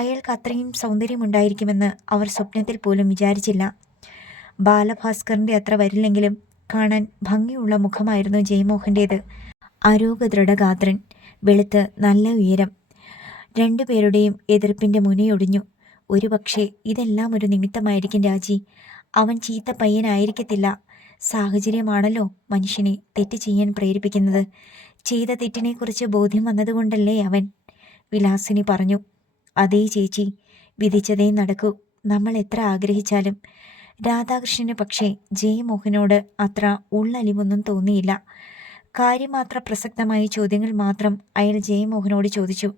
അയാൾക്ക് അത്രയും സൗന്ദര്യമുണ്ടായിരിക്കുമെന്ന് അവർ സ്വപ്നത്തിൽ പോലും വിചാരിച്ചില്ല. ബാലഭാസ്കറിൻ്റെ അത്ര വരില്ലെങ്കിലും കാണാൻ ഭംഗിയുള്ള മുഖമായിരുന്നു ജയമോഹൻ്റേത്. അരോഗദൃഢഗാത്രൻ, വെളുത്ത് നല്ല ഉയരം. രണ്ടുപേരുടെയും എതിർപ്പിൻ്റെ മുനയൊടിഞ്ഞു. ഒരുപക്ഷെ ഇതെല്ലാം ഒരു നിമിത്തമായിരിക്കും രാജി. അവൻ ചീത്ത പയ്യനായിരിക്കത്തില്ല. സാഹചര്യമാണല്ലോ മനുഷ്യനെ തെറ്റ് ചെയ്യാൻ പ്രേരിപ്പിക്കുന്നത്. ചെയ്ത തെറ്റിനെക്കുറിച്ച് ബോധ്യം വന്നതുകൊണ്ടല്ലേ അവൻ, വിലാസിനി പറഞ്ഞു. അതേ ചേച്ചി, വിധിച്ചതേ നടക്കൂ. നമ്മൾ എത്ര ആഗ്രഹിച്ചാലും. രാധാകൃഷ്ണന് പക്ഷേ ജയമോഹനോട് അത്ര ഉള്ളലിവൊന്നും തോന്നിയില്ല. കാര്യമാത്ര പ്രസക്തമായ ചോദ്യങ്ങൾ മാത്രം അയാൾ ജയമോഹനോട് ചോദിച്ചു.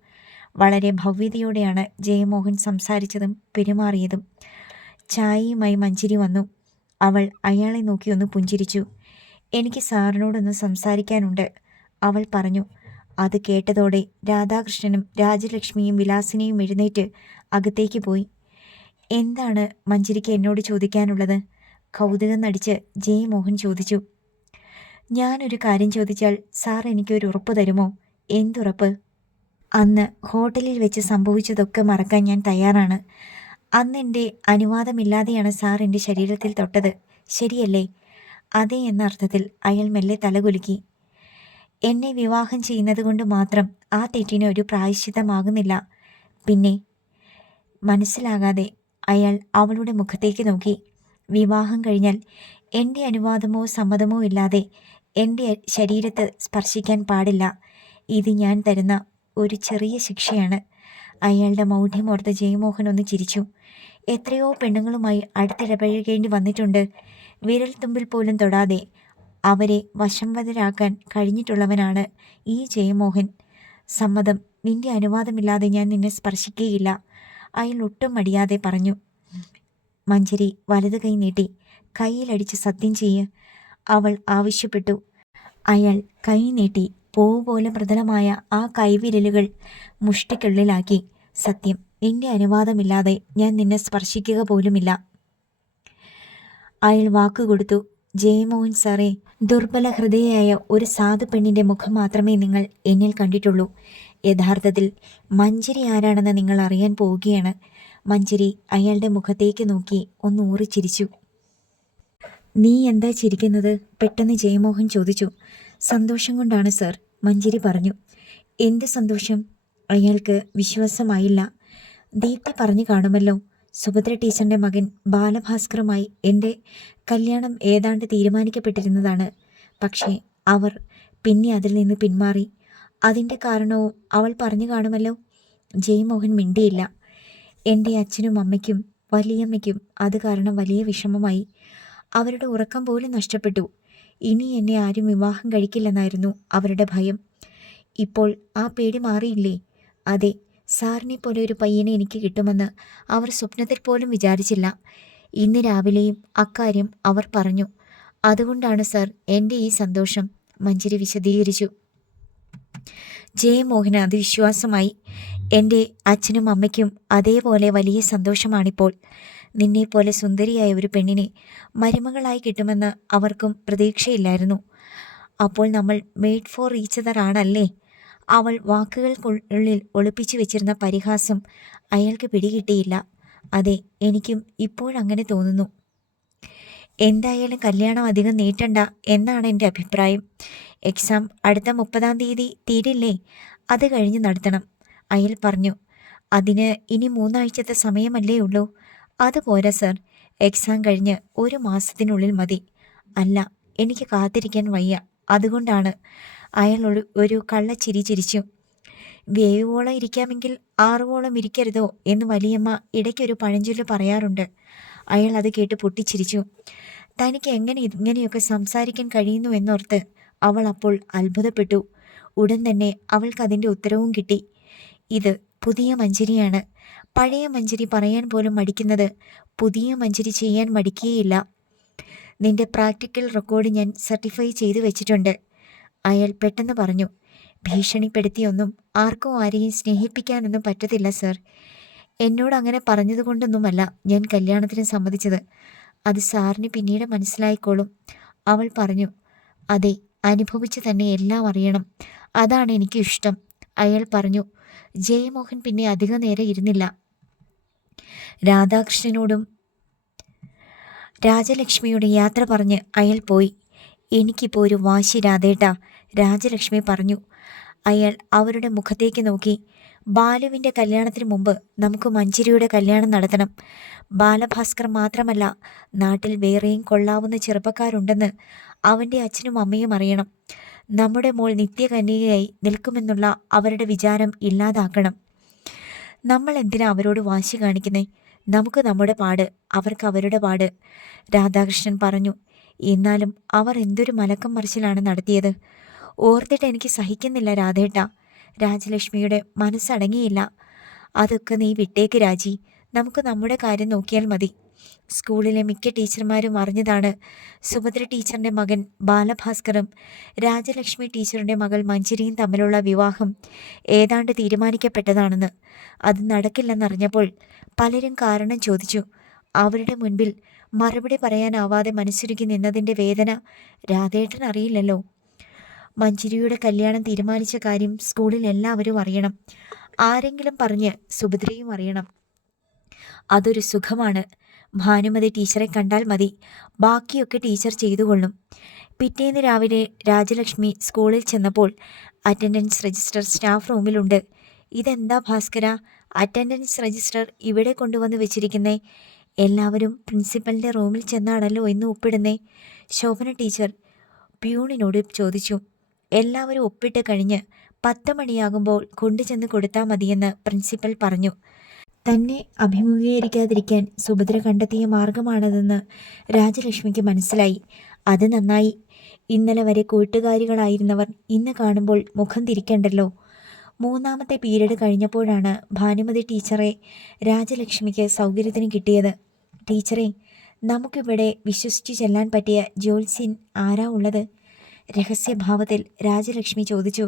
വളരെ ഭവ്യതയോടെയാണ് ജയമോഹൻ സംസാരിച്ചതും പെരുമാറിയതും. ചായയുമായി മഞ്ജരി വന്നു. അവൾ അയാളെ നോക്കി ഒന്ന് പുഞ്ചിരിച്ചു. എനിക്ക് സാറിനോടൊന്ന് സംസാരിക്കാനുണ്ട്, അവൾ പറഞ്ഞു. അത് കേട്ടതോടെ രാധാകൃഷ്ണനും രാജലക്ഷ്മിയും വിലാസിനിയും എഴുന്നേറ്റ് അകത്തേക്ക് പോയി. എന്താണ് മഞ്ജരിക്ക് എന്നോട് ചോദിക്കാനുള്ളത്? കൗതുകം നടിച്ച് ജയമോഹൻ ചോദിച്ചു. ഞാനൊരു കാര്യം ചോദിച്ചാൽ സാർ എനിക്കൊരു ഉറപ്പ് തരുമോ? എന്തുറപ്പ്? അന്ന് ഹോട്ടലിൽ വെച്ച് സംഭവിച്ചതൊക്കെ മറക്കാൻ ഞാൻ തയ്യാറാണ്. അന്ന് എൻ്റെ അനുവാദമില്ലാതെയാണ് സാർ എൻ്റെ ശരീരത്തിൽ തൊട്ടത്, ശരിയല്ലേ? അതെ എന്ന അർത്ഥത്തിൽ അയാൾ മെല്ലെ തലകുലുക്കി. എന്നെ വിവാഹം ചെയ്യുന്നത് കൊണ്ട് മാത്രം ആ തെറ്റിന് ഒരു പ്രായശ്ചിത്തമാകുന്നില്ല. പിന്നെ? മനസ്സിലാകാതെ അയാൾ അവളുടെ മുഖത്തേക്ക് നോക്കി. വിവാഹം കഴിഞ്ഞാൽ എൻ്റെ അനുവാദമോ സമ്മതമോ ഇല്ലാതെ എൻ്റെ ശരീരത്ത് സ്പർശിക്കാൻ പാടില്ല. ഇത് ഞാൻ തരുന്ന ഒരു ചെറിയ ശിക്ഷയാണ്. അയാളുടെ മൗഢ്യമോർത്ത് ജയമോഹൻ ഒന്ന് ചിരിച്ചു. എത്രയോ പെണ്ണുങ്ങളുമായി അടുത്തിടപഴകേണ്ടി വന്നിട്ടുണ്ട്. വിരൽത്തുമ്പിൽ പോലും തൊടാതെ അവരെ വശംവദരാക്കാൻ കഴിഞ്ഞിട്ടുള്ളവനാണ് ഈ ജയമോഹൻ. സമ്മതം. നിന്റെ അനുവാദമില്ലാതെ ഞാൻ നിന്നെ സ്പർശിക്കുകയില്ല, അയാൾ ഒട്ടും മടിയാതെ പറഞ്ഞു. മഞ്ജരി വലത് കൈ നീട്ടി. കൈയിലടിച്ച് സത്യം ചെയ്യ്, അവൾ ആവശ്യപ്പെട്ടു. അയാൾ കൈ നീട്ടി. പൂവ് പോലെ മൃദുലമായ ആ കൈവിരലുകൾ മുഷ്ടിക്കുള്ളിലാക്കി. സത്യം, നിന്റെ അനുവാദമില്ലാതെ ഞാൻ നിന്നെ സ്പർശിക്കുക പോലുമില്ല. അയാൾ വാക്കുകൊടുത്തു. ജയമോഹൻ സാറേ, ദുർബല ഹൃദയയായ ഒരു സാധു പെണ്ണിൻ്റെ മുഖം മാത്രമേ നിങ്ങൾ എന്നിൽ കണ്ടിട്ടുള്ളൂ. യഥാർത്ഥത്തിൽ മഞ്ജരി ആരാണെന്ന് നിങ്ങൾ അറിയാൻ പോവുകയാണ്. മഞ്ജരി അയാളുടെ മുഖത്തേക്ക് നോക്കി ഒന്ന് ഊറിച്ചിരിച്ചു. നീ എന്താ ചിരിക്കുന്നത്? പെട്ടെന്ന് ജയമോഹൻ ചോദിച്ചു. സന്തോഷം കൊണ്ടാണ് സർ, മഞ്ജരി പറഞ്ഞു. എന്ത് സന്തോഷം? അയാൾക്ക് വിശ്വാസമായില്ല. ദീപ്തി പറഞ്ഞു കാണുമല്ലോ, സുഭദ്ര ടീച്ചറിൻ്റെ മകൻ ബാലഭാസ്കറുമായി എൻ്റെ കല്യാണം ഏതാണ്ട് തീരുമാനിക്കപ്പെട്ടിരുന്നതാണ്. പക്ഷേ അവർ പിന്നെ അതിൽ നിന്ന് പിന്മാറി. അതിൻ്റെ കാരണവും അവൾ പറഞ്ഞു കാണുമല്ലോ. ജയമോഹൻ മിണ്ടിയില്ല. എൻ്റെ അച്ഛനും അമ്മയ്ക്കും വലിയമ്മയ്ക്കും അത് കാരണം വലിയ വിഷമമായി. അവരുടെ ഉറക്കം പോലും നഷ്ടപ്പെട്ടു. ഇനി എന്നെ ആരും വിവാഹം കഴിക്കില്ലെന്നായിരുന്നു അവരുടെ ഭയം. ഇപ്പോൾ ആ പേടി മാറിയില്ലേ? അതെ, സാറിനെ പോലെ ഒരു പയ്യനെ എനിക്ക് കിട്ടുമെന്ന് അവർ സ്വപ്നത്തിൽ പോലും വിചാരിച്ചില്ല. ഇന്ന് രാവിലെയും അക്കാര്യം അവർ പറഞ്ഞു. അതുകൊണ്ടാണ് സർ എൻ്റെ ഈ സന്തോഷം, മഞ്ജരി വിശദീകരിച്ചു. ജയമോഹന് അത് വിശ്വാസമായി. എൻ്റെ അച്ഛനും അമ്മയ്ക്കും അതേപോലെ വലിയ സന്തോഷമാണിപ്പോൾ. നിന്നെപ്പോലെ സുന്ദരിയായ ഒരു പെണ്ണിനെ മരുമകളായി കിട്ടുമെന്ന് അവർക്കും പ്രതീക്ഷയില്ലായിരുന്നു. അപ്പോൾ നമ്മൾ മെയ്ഡ് ഫോർ ഈച്ച് അതർ ആണല്ലേ? അവൾ വാക്കുകൾക്കുള്ളിൽ ഒളിപ്പിച്ചു വെച്ചിരുന്ന പരിഹാസം അയാൾക്ക് പിടികിട്ടിയില്ല. അതെ, എനിക്കും ഇപ്പോഴങ്ങനെ തോന്നുന്നു. എന്തായാലും കല്യാണം അധികം നീട്ടണ്ട എന്നാണ് എൻ്റെ അഭിപ്രായം. എക്സാം അടുത്ത 30-ാം തീയതി തീരില്ലേ? അത് കഴിഞ്ഞ് നടത്തണം, അയാൾ പറഞ്ഞു. അതിന് ഇനി 3 ആഴ്ചത്തെ സമയമല്ലേ ഉള്ളൂ. അതുപോരാ സർ, എക്സാം കഴിഞ്ഞ് 1 മാസത്തിനുള്ളിൽ മതി. അല്ല, എനിക്ക് കാത്തിരിക്കാൻ വയ്യ, അതുകൊണ്ടാണ്. അയാൾ ഒരു കള്ളച്ചിരി ചിരിച്ചു. വേവുവോളം ഇരിക്കാമെങ്കിൽ ആറുവോളം ഇരിക്കരുതോ എന്ന് വലിയമ്മ ഇടയ്ക്കൊരു പഴഞ്ചൊല്ല് പറയാറുണ്ട്. അയാൾ അത് കേട്ട് പൊട്ടിച്ചിരിച്ചു. തനിക്ക് എങ്ങനെ ഇങ്ങനെയൊക്കെ സംസാരിക്കാൻ കഴിയുന്നു എന്നോർത്ത് അവൾ അപ്പോൾ അത്ഭുതപ്പെട്ടു. ഉടൻ തന്നെ അവൾക്കതിൻ്റെ ഉത്തരവും കിട്ടി. ഇത് പുതിയ മഞ്ജരിയാണ്. പഴയ മഞ്ജരി പറയാൻ പോലും മടിക്കുന്നത് പുതിയ മഞ്ജരി ചെയ്യാൻ മടിക്കുകയില്ല. നിന്റെ പ്രാക്ടിക്കൽ റെക്കോർഡ് ഞാൻ സർട്ടിഫൈ ചെയ്തു വെച്ചിട്ടുണ്ട്, അയാൾ പെട്ടെന്ന് പറഞ്ഞു. ഭീഷണിപ്പെടുത്തിയൊന്നും ആർക്കും ആരെയും സ്നേഹിപ്പിക്കാനൊന്നും പറ്റത്തില്ല സർ. എന്നോട് അങ്ങനെ പറഞ്ഞതുകൊണ്ടൊന്നുമല്ല ഞാൻ കല്യാണത്തിന് സമ്മതിച്ചത്. അത് സാറിന് പിന്നീട് മനസ്സിലായിക്കോളും, അവൾ പറഞ്ഞു. അതെ, അനുഭവിച്ച് തന്നെ എല്ലാം അറിയണം, അതാണ് എനിക്ക് ഇഷ്ടം, അയാൾ പറഞ്ഞു. ജയമോഹൻ പിന്നെ അധിക നേരം ഇരുന്നില്ല. രാധാകൃഷ്ണനോടും രാജലക്ഷ്മിയോടും യാത്ര പറഞ്ഞ് അയാൾ പോയി. എനിക്കിപ്പോൾ ഒരു വാശി രാധേട്ടാ, രാജലക്ഷ്മി പറഞ്ഞു. അയാൾ അവരുടെ മുഖത്തേക്ക് നോക്കി. ബാലുവിൻ്റെ കല്യാണത്തിന് മുമ്പ് നമുക്ക് മഞ്ജരിയുടെ കല്യാണം നടത്തണം. ബാലഭാസ്കർ മാത്രമല്ല, നാട്ടിൽ വേറെയും കൊള്ളാവുന്ന ചെറുപ്പക്കാരുണ്ടെന്ന് അവൻ്റെ അച്ഛനും അമ്മയും അറിയണം. നമ്മുടെ മോൾ നിത്യകന്യകയായി നിൽക്കുമെന്നുള്ള അവരുടെ വിചാരം ഇല്ലാതാക്കണം. നമ്മൾ എന്തിനാ അവരോട് വാശി കാണിക്കുന്നേ? നമുക്ക് നമ്മുടെ പാട്, അവർക്ക് അവരുടെ പാട്, രാധാകൃഷ്ണൻ പറഞ്ഞു. എന്നാലും അവർ എന്തൊരു മലക്കം മറിച്ചിലാണ് നടത്തിയത്. ഓർത്തിട്ട് എനിക്ക് സഹിക്കുന്നില്ല രാധേട്ട. രാജലക്ഷ്മിയുടെ മനസ്സടങ്ങിയില്ല. അതൊക്കെ നീ വിട്ടേക്ക് രാജി, നമുക്ക് നമ്മുടെ കാര്യം നോക്കിയാൽ മതി. സ്കൂളിലെ മിക്ക ടീച്ചർമാരും അറിഞ്ഞതാണ് സുഭദ്ര ടീച്ചറിൻ്റെ മകൻ ബാലഭാസ്കറും രാജലക്ഷ്മി ടീച്ചറുടെ മകൾ മഞ്ജരിയും തമ്മിലുള്ള വിവാഹം ഏതാണ്ട് തീരുമാനിക്കപ്പെട്ടതാണെന്ന്. അത് നടക്കില്ലെന്നറിഞ്ഞപ്പോൾ പലരും കാരണം ചോദിച്ചു. അവരുടെ മുൻപിൽ മറുപടി പറയാനാവാതെ മനസ്സുരുക്കി നിന്നതിൻ്റെ വേദന രാധേട്ടൻ അറിയില്ലല്ലോ. മഞ്ജരിയുടെ കല്യാണം തീരുമാനിച്ച കാര്യം സ്കൂളിൽ എല്ലാവരും അറിയണം. ആരെങ്കിലും പറഞ്ഞ് സുഭദ്രയും അറിയണം. അതൊരു സുഖമാണ്. ഭാനുമതി ടീച്ചറെ കണ്ടാൽ മതി, ബാക്കിയൊക്കെ ടീച്ചർ ചെയ്തുകൊള്ളും. പിറ്റേന്ന് രാവിലെ രാജലക്ഷ്മി സ്കൂളിൽ ചെന്നപ്പോൾ അറ്റൻഡൻസ് രജിസ്റ്റർ സ്റ്റാഫ് റൂമിലുണ്ട്. ഇതെന്താ ഭാസ്കര, അറ്റൻഡൻസ് രജിസ്റ്റർ ഇവിടെ കൊണ്ടുവന്ന് വെച്ചിരിക്കുന്നേ? എല്ലാവരും പ്രിൻസിപ്പലിൻ്റെ റൂമിൽ ചെന്നാണല്ലോ ഇന്ന് ഒപ്പിടുന്നേ? ശോഭന ടീച്ചർ പ്യൂണിനോട് ചോദിച്ചു. എല്ലാവരും ഒപ്പിട്ട് കഴിഞ്ഞ് 10 മണിയാകുമ്പോൾ കൊണ്ടുചെന്ന് കൊടുത്താൽ മതിയെന്ന് പ്രിൻസിപ്പൽ പറഞ്ഞു. തന്നെ അഭിമുഖീകരിക്കാതിരിക്കാൻ സുഭദ്ര കണ്ടെത്തിയ മാർഗമാണതെന്ന് രാജലക്ഷ്മിക്ക് മനസ്സിലായി. അത് നന്നായി. ഇന്നലെ വരെ കൂട്ടുകാരികളായിരുന്നവർ ഇന്ന് കാണുമ്പോൾ മുഖം തിരിക്കണ്ടല്ലോ. 3ാമത്തെ പീരീഡ് കഴിഞ്ഞപ്പോഴാണ് ഭാനുമതി ടീച്ചറെ രാജലക്ഷ്മിക്ക് സൗകര്യത്തിന് കിട്ടിയത്. ടീച്ചറെ, നമുക്കിവിടെ വിശ്വസിച്ചു ചെല്ലാൻ പറ്റിയ ജ്യോത്സ്യൻ ആരാ ഉള്ളത്? രഹസ്യഭാവത്തിൽ രാജലക്ഷ്മി ചോദിച്ചു.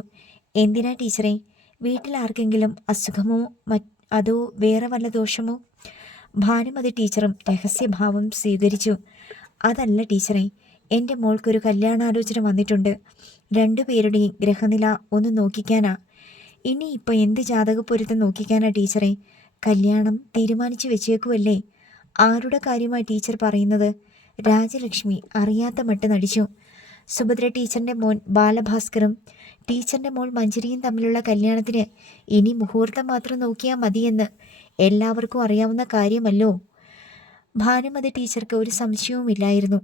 എന്തിനാ ടീച്ചറെ? വീട്ടിൽ ആർക്കെങ്കിലും അസുഖമോ അതോ വേറെ വല്ല ദോഷമോ? ഭാനുമതി ടീച്ചറും രഹസ്യഭാവം സ്വീകരിച്ചു. അതല്ല ടീച്ചറെ, എൻ്റെ മോൾക്കൊരു കല്യാണാലോചന വന്നിട്ടുണ്ട്. 2 പേരുടെയും ഗ്രഹനില ഒന്ന് നോക്കിക്കാനാ. ഇനിയിപ്പോൾ എന്ത് ജാതകപ്പൊരുത്തം നോക്കിക്കാനാ ടീച്ചറെ? കല്യാണം തീരുമാനിച്ചു വെച്ചേക്കുമല്ലേ? ആരുടെ കാര്യമായി ടീച്ചർ പറയുന്നത്? രാജലക്ഷ്മി അറിയാത്ത മട്ട് നടിച്ചു. സുഭദ്ര ടീച്ചറിൻ്റെ മോൻ ബാലഭാസ്കറും ടീച്ചറിൻ്റെ മോൾ മഞ്ജരിയും തമ്മിലുള്ള കല്യാണത്തിന് ഇനി മുഹൂർത്തം മാത്രം നോക്കിയാൽ മതിയെന്ന് എല്ലാവർക്കും അറിയാവുന്ന കാര്യമല്ലോ. ഭാനുമതി ടീച്ചർക്ക് ഒരു സംശയവുമില്ലായിരുന്നു.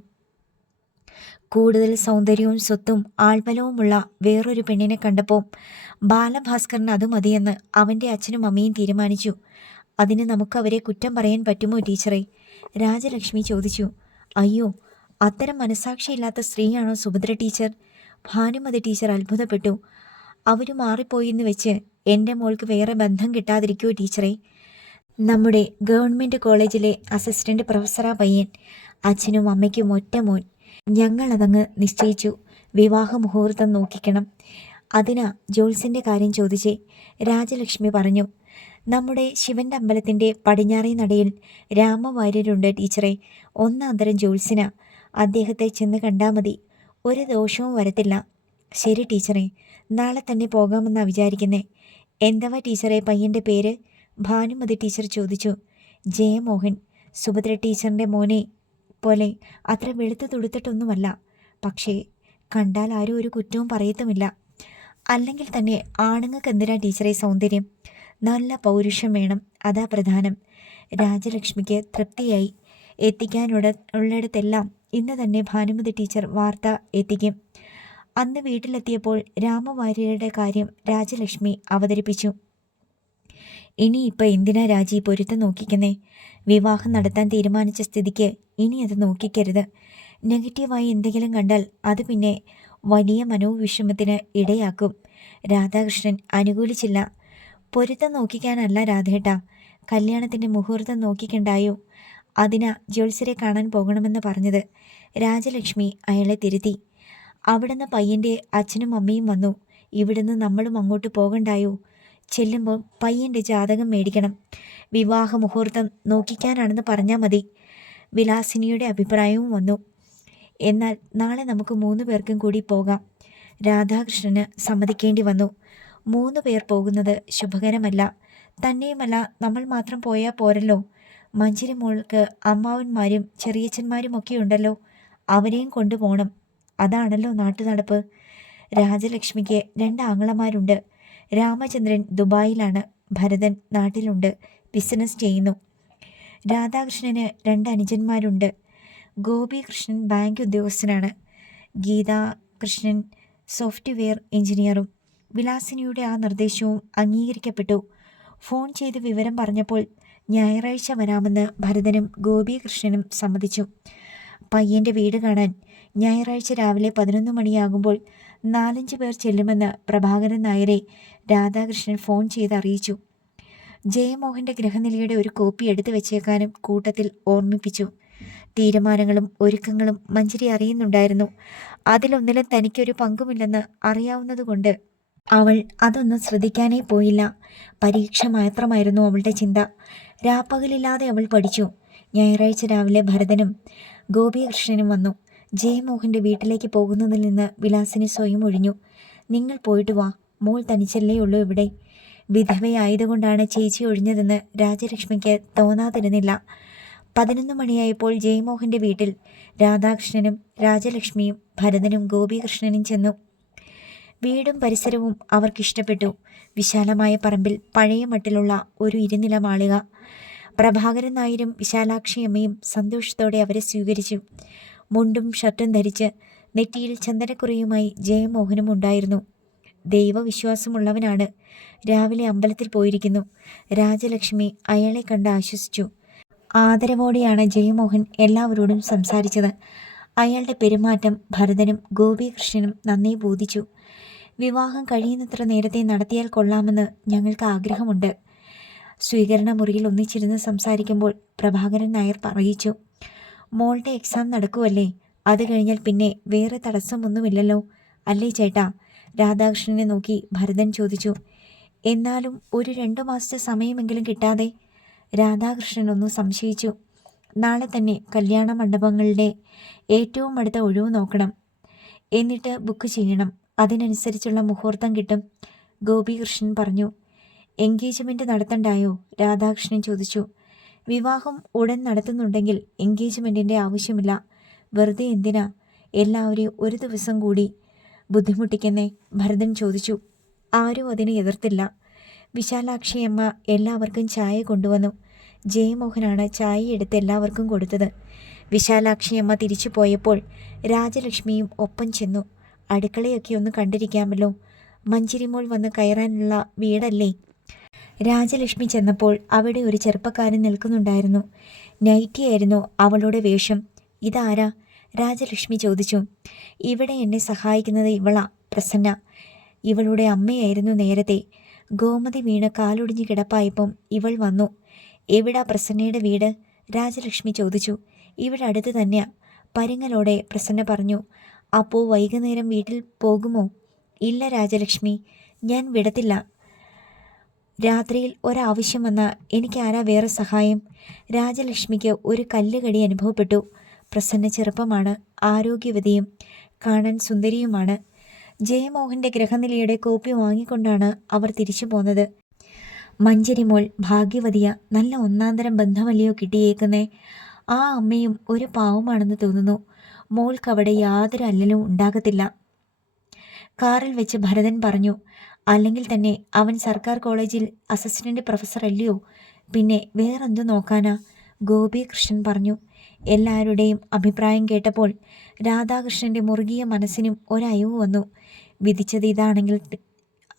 കൂടുതൽ സൗന്ദര്യവും സ്വത്തും ആൾബലവുമുള്ള വേറൊരു പെണ്ണിനെ കണ്ടപ്പോൾ ബാലഭാസ്കറിന് അത് മതിയെന്ന് അവൻ്റെ അച്ഛനും അമ്മയും തീരുമാനിച്ചു. അതിന് നമുക്കവരെ കുറ്റം പറയാൻ പറ്റുമോ ടീച്ചറെ? രാജലക്ഷ്മി ചോദിച്ചു. അയ്യോ, അത്തരം മനസാക്ഷിയില്ലാത്ത സ്ത്രീയാണോ സുഭദ്ര ടീച്ചർ? ഭാനുമതി ടീച്ചർ അത്ഭുതപ്പെട്ടു. അവർ മാറിപ്പോയിന്ന് വെച്ച് എൻ്റെ മോൾക്ക് വേറെ ബന്ധം കിട്ടാതിരിക്കുമോ ടീച്ചറെ? നമ്മുടെ ഗവൺമെൻറ് കോളേജിലെ അസിസ്റ്റൻ്റ് പ്രൊഫസറാ പയ്യൻ. അച്ഛനും അമ്മയ്ക്കും ഒറ്റ മോൻ. ഞങ്ങളതങ്ങ് നിശ്ചയിച്ചു. വിവാഹ മുഹൂർത്തം നോക്കിക്കണം. അതിനാ ജോൾസിൻ്റെ കാര്യം ചോദിച്ചേ, രാജലക്ഷ്മി പറഞ്ഞു. നമ്മുടെ ശിവൻ്റെ അമ്പലത്തിൻ്റെ പടിഞ്ഞാറേ നടയിൽ രാമവാര്യരുണ്ട് ടീച്ചറെ. ഒന്നാന്തരം ജോത്സ്യന. അദ്ദേഹത്തെ ചെന്ന് കണ്ടാൽ മതി. ഒരു ദോഷവും വരത്തില്ല. ശരി ടീച്ചറെ, നാളെ തന്നെ പോകാമെന്നാണ് വിചാരിക്കുന്നേ. എന്തവാ ടീച്ചറെ പയ്യൻ്റെ പേര്? ഭാനുമതി ടീച്ചർ ചോദിച്ചു. ജയമോഹൻ. സുഭദ്ര ടീച്ചറിൻ്റെ മോനെ പോലെ അത്ര വെളുത്ത് തുടുത്തിട്ടൊന്നുമല്ല. പക്ഷേ കണ്ടാൽ ആരും ഒരു കുറ്റവും പറയത്തുമില്ല. അല്ലെങ്കിൽ തന്നെ ആണുങ്ങൾക്ക് എന്തിനാ ടീച്ചറെ സൗന്ദര്യം? നല്ല പൗരുഷം വേണം, അതാ പ്രധാനം. രാജലക്ഷ്മിക്ക് തൃപ്തിയായി. ഉള്ളിടത്തെല്ലാം ഇന്ന് തന്നെ ഭാനുമതി ടീച്ചർ വാർത്ത എത്തിക്കും. അന്ന് വീട്ടിലെത്തിയപ്പോൾ രാമവാര്യരുടെ കാര്യം രാജലക്ഷ്മി അവതരിപ്പിച്ചു. ഇനിയിപ്പോൾ എന്തിനാ രാജി പൊരുത്തം നോക്കിക്കുന്നേ? വിവാഹം നടത്താൻ തീരുമാനിച്ച സ്ഥിതിക്ക് ഇനി അത് നോക്കിക്കരുത്. നെഗറ്റീവായി എന്തെങ്കിലും കണ്ടാൽ അത് പിന്നെ വലിയ മനോവിഷമത്തിന് ഇടയാക്കും. രാധാകൃഷ്ണൻ അനുകൂലിച്ചില്ല. പൊരുത്തം നോക്കിക്കാനല്ല രാധേട്ട, കല്യാണത്തിൻ്റെ മുഹൂർത്തം നോക്കിക്കണ്ടായോ? അതിനാ ജ്യോത്സ്യരെ കാണാൻ പോകണമെന്ന് പറഞ്ഞത്. രാജലക്ഷ്മി അയാളെ തിരുത്തി. അവിടുന്ന് പയ്യൻ്റെ അച്ഛനും അമ്മയും വന്നു. ഇവിടുന്ന് നമ്മളും അങ്ങോട്ട് പോകണ്ടായോ? ചെല്ലുമ്പോൾ പയ്യൻ്റെ ജാതകം മേടിക്കണം. വിവാഹ മുഹൂർത്തം നോക്കിക്കാനാണെന്ന് പറഞ്ഞാൽ മതി. വിലാസിനിയുടെ അഭിപ്രായവും വന്നു. എന്നാൽ നാളെ നമുക്ക് 3 പേർക്കും കൂടി പോകാം. രാധാകൃഷ്ണന് സമ്മതിക്കേണ്ടി വന്നു. 3 പേർ പോകുന്നത് ശുഭകരമല്ല. തന്നെയുമല്ല, നമ്മൾ മാത്രം പോയാൽ പോരല്ലോ. മഞ്ജരി മോൾക്ക് അമ്മാവന്മാരും ചെറിയച്ഛന്മാരും ഒക്കെ ഉണ്ടല്ലോ, അവരെയും കൊണ്ടുപോകണം. അതാണല്ലോ നാട്ടുനടപ്പ്. രാജലക്ഷ്മിക്ക് 2 ആങ്ങളമാരുണ്ട്. രാമചന്ദ്രൻ ദുബായിലാണ്, ഭരതൻ നാട്ടിലുണ്ട്, ബിസിനസ് ചെയ്യുന്നു. രാധാകൃഷ്ണന് 2 അനുജന്മാരുണ്ട്. ഗോപികൃഷ്ണൻ ബാങ്ക് ഉദ്യോഗസ്ഥനാണ്. ഗീതാകൃഷ്ണൻ സോഫ്റ്റ്വെയർ എഞ്ചിനീയറും. വിലാസിനിയുടെ ആ നിർദ്ദേശവും അംഗീകരിക്കപ്പെട്ടു. ഫോൺ ചെയ്ത് വിവരം പറഞ്ഞപ്പോൾ ഞായറാഴ്ച വരാമെന്ന് ഭരതനും ഗോപികൃഷ്ണനും സമ്മതിച്ചു. പയ്യൻ്റെ വീട് കാണാൻ ഞായറാഴ്ച രാവിലെ 11 മണിയാകുമ്പോൾ 4-5 പേർ ചെല്ലുമെന്ന് പ്രഭാകരൻ നായരെ രാധാകൃഷ്ണൻ ഫോൺ ചെയ്ത് അറിയിച്ചു. ജയമോഹൻ്റെ ഗ്രഹനിലയുടെ ഒരു കോപ്പി എടുത്തു വെച്ചേക്കാനും കൂട്ടത്തിൽ ഓർമ്മിപ്പിച്ചു. തീരുമാനങ്ങളും ഒരുക്കങ്ങളും മഞ്ജരി അറിയുന്നുണ്ടായിരുന്നു. അതിലൊന്നിലും തനിക്കൊരു പങ്കുമില്ലെന്ന് അറിയാവുന്നതുകൊണ്ട് അവൾ അതൊന്നും ശ്രദ്ധിക്കാനേ പോയില്ല. പരീക്ഷ മാത്രമായിരുന്നു അവളുടെ ചിന്ത. രാപ്പകലില്ലാതെ അവൾ പഠിച്ചു. ഞായറാഴ്ച രാവിലെ ഭരതനും ഗോപികൃഷ്ണനും വന്നു. ജയമോഹൻ്റെ വീട്ടിലേക്ക് പോകുന്നതിൽ നിന്ന് വിലാസിനി സ്വയം ഒഴിഞ്ഞു. നിങ്ങൾ പോയിട്ട് വാ, മോൾ തനിച്ചല്ലേ ഉള്ളൂ ഇവിടെ. വിധവയായതുകൊണ്ടാണ് ചേച്ചി ഒഴിഞ്ഞതെന്ന് രാജലക്ഷ്മിക്ക് തോന്നാതിരുന്നില്ല. 11 മണിയായപ്പോൾ ജയമോഹൻ്റെ വീട്ടിൽ രാധാകൃഷ്ണനും രാജലക്ഷ്മിയും ഭരതനും ഗോപികൃഷ്ണനും ചെന്നു. വീടും പരിസരവും അവർക്കിഷ്ടപ്പെട്ടു. വിശാലമായ പറമ്പിൽ പഴയ മട്ടിലുള്ള ഒരു ഇരുനില മാളിക. പ്രഭാകരൻ നായരും വിശാലാക്ഷിയമ്മയും സന്തോഷത്തോടെ അവരെ സ്വീകരിച്ചു. മുണ്ടും ഷർട്ടും ധരിച്ച് നെറ്റിയിൽ ചന്ദനക്കുറിയുമായി ജയമോഹനും ഉണ്ടായിരുന്നു. ദൈവവിശ്വാസമുള്ളവനാണ്. രാവിലെ അമ്പലത്തിൽ പോയിരിക്കുന്നു. രാജലക്ഷ്മി അയാളെ കണ്ട് ആശ്വസിച്ചു. ആദരവോടെയാണ് ജയമോഹൻ എല്ലാവരോടും സംസാരിച്ചത്. അയാളുടെ പെരുമാറ്റം ഭരതനും ഗോപികൃഷ്ണനും നന്നേ ബോധിച്ചു. വിവാഹം കഴിയുന്നത്ര നേരത്തെ നടത്തിയാൽ കൊള്ളാമെന്ന് ഞങ്ങൾക്ക് ആഗ്രഹമുണ്ട്. സ്വീകരണ മുറിയിൽ ഒന്നിച്ചിരുന്ന് സംസാരിക്കുമ്പോൾ പ്രഭാകരൻ നായർ അറിയിച്ചു. മോളുടെ എക്സാം നടക്കുമല്ലേ? അത് കഴിഞ്ഞാൽ പിന്നെ വേറെ തടസ്സമൊന്നുമില്ലല്ലോ അല്ലേ ചേട്ടാ? രാധാകൃഷ്ണനെ നോക്കി ഭരതൻ ചോദിച്ചു. എന്നാലും ഒരു 2 മാസത്തെ സമയമെങ്കിലും കിട്ടാതെ? രാധാകൃഷ്ണൻ ഒന്ന് സംശയിച്ചു. നാളെ തന്നെ കല്യാണ മണ്ഡപങ്ങളുടെ ഏറ്റവും അടുത്ത ഒഴിവ് നോക്കണം. എന്നിട്ട് ബുക്ക് ചെയ്യണം. അതിനനുസരിച്ചുള്ള മുഹൂർത്തം കിട്ടും. ഗോപികൃഷ്ണൻ പറഞ്ഞു. എൻഗേജ്മെൻറ്റ് നടത്തണ്ടായോ? രാധാകൃഷ്ണൻ ചോദിച്ചു. വിവാഹം ഉടൻ നടത്തുന്നുണ്ടെങ്കിൽ എൻഗേജ്മെൻറ്റിൻ്റെ ആവശ്യമില്ല. വെറുതെ എന്തിനാ എല്ലാവരെയും ഒരു ദിവസം കൂടി ബുദ്ധിമുട്ടിക്കുന്നേ? ഭരതൻ ചോദിച്ചു. ആരും അതിനെ എതിർത്തില്ല. വിശാലാക്ഷിയമ്മ എല്ലാവർക്കും ചായ കൊണ്ടുവന്നു. ജയമോഹനാണ് ചായ എടുത്ത് എല്ലാവർക്കും കൊടുത്തത്. വിശാലാക്ഷിയമ്മ തിരിച്ചു പോയപ്പോൾ രാജലക്ഷ്മിയും ഒപ്പം ചെന്നു. അടുക്കളയൊക്കെ ഒന്ന് കണ്ടിരിക്കാമല്ലോ. മഞ്ചിരിമോൾ വന്ന് കയറാനുള്ള വീടല്ലേ? രാജലക്ഷ്മി ചെന്നപ്പോൾ അവിടെ ഒരു ചെറുപ്പക്കാരൻ നിൽക്കുന്നുണ്ടായിരുന്നു. നൈറ്റിയായിരുന്നു അവളുടെ വേഷം. ഇതാരാ? രാജലക്ഷ്മി ചോദിച്ചു. ഇവിടെ എന്നെ സഹായിക്കുന്നത് ഇവളാ, പ്രസന്ന. ഇവളുടെ അമ്മയായിരുന്നു നേരത്തെ. ഗോമതി വീണ് കാലൊടിഞ്ഞ് കിടപ്പായപ്പം ഇവൾ വന്നു. എവിടാ പ്രസന്നയുടെ വീട്? രാജലക്ഷ്മി ചോദിച്ചു. ഇവിടെ അടുത്ത് തന്നെയാ, പരിങ്ങലോടെ പ്രസന്ന പറഞ്ഞു. അപ്പോൾ വൈകുന്നേരം വീട്ടിൽ പോകുമോ? ഇല്ല രാജലക്ഷ്മി, ഞാൻ വിടത്തില്ല. രാത്രിയിൽ ഒരാവശ്യം വന്നാൽ എനിക്കാരാ വേറെ സഹായം? രാജലക്ഷ്മിക്ക് ഒരു കല്ലുകടി അനുഭവപ്പെട്ടു. പ്രസന്ന ചെറുപ്പമാണ്, ആരോഗ്യവതിയും കാണാൻ സുന്ദരിയുമാണ്. ജയമോഹൻ്റെ ഗ്രഹനിലയുടെ കോപ്പി വാങ്ങിക്കൊണ്ടാണ് അവർ തിരിച്ചു പോന്നത്. മഞ്ചരിമോൾ ഭാഗ്യവതിയ, നല്ല ഒന്നാന്തരം ബന്ധമല്ലയോ കിട്ടിയേക്കുന്നേ. ആ അമ്മയും ഒരു പാവമാണെന്ന് തോന്നുന്നു. മോൾക്കവിടെ യാതൊരു അല്ലലും ഉണ്ടാകത്തില്ല. കാറിൽ വെച്ച് ഭരതൻ പറഞ്ഞു. അല്ലെങ്കിൽ തന്നെ അവൻ സർക്കാർ കോളേജിൽ അസിസ്റ്റൻ്റ് പ്രൊഫസർ അല്ലയോ? പിന്നെ വേറെന്തു നോക്കാനാ? ഗോപികൃഷ്ണൻ പറഞ്ഞു. എല്ലാവരുടെയും അഭിപ്രായം കേട്ടപ്പോൾ രാധാകൃഷ്ണൻ്റെ മുറുകിയ മനസ്സിനും ഒരയവ് വന്നു. വിധിച്ചത് ഇതാണെങ്കിൽ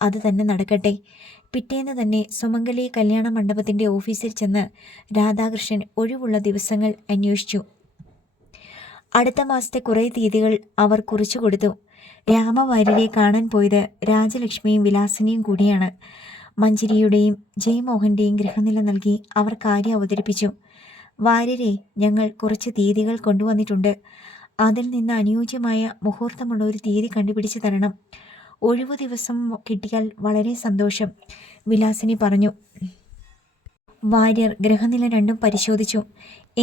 അത് തന്നെ നടക്കട്ടെ. പിറ്റേന്ന് തന്നെ സുമംഗലി കല്യാണ മണ്ഡപത്തിൻ്റെ ഓഫീസിൽ ചെന്ന് രാധാകൃഷ്ണൻ ഒഴിവുള്ള ദിവസങ്ങൾ അന്വേഷിച്ചു. അടുത്ത മാസത്തെ കുറേ തീയതികൾ അവർ കുറിച്ചു കൊടുത്തു. രാമവാര്യരെ കാണാൻ പോയത് രാജലക്ഷ്മിയും വിലാസിനിയും കൂടിയാണ്. മഞ്ജരിയുടെയും ജയമോഹൻ്റെയും ഗൃഹനില നൽകി അവർ കാര്യം അവതരിപ്പിച്ചു. വാര്യരെ, ഞങ്ങൾ കുറച്ച് തീയതികൾ കൊണ്ടുവന്നിട്ടുണ്ട്. അതിൽ നിന്ന് അനുയോജ്യമായ മുഹൂർത്തമുള്ള ഒരു തീയതി കണ്ടുപിടിച്ച് തരണം. ഒഴിവു ദിവസം കിട്ടിയാൽ വളരെ സന്തോഷം, വിലാസിനി പറഞ്ഞു. വാര്യർ ഗ്രഹനില രണ്ടും പരിശോധിച്ചു.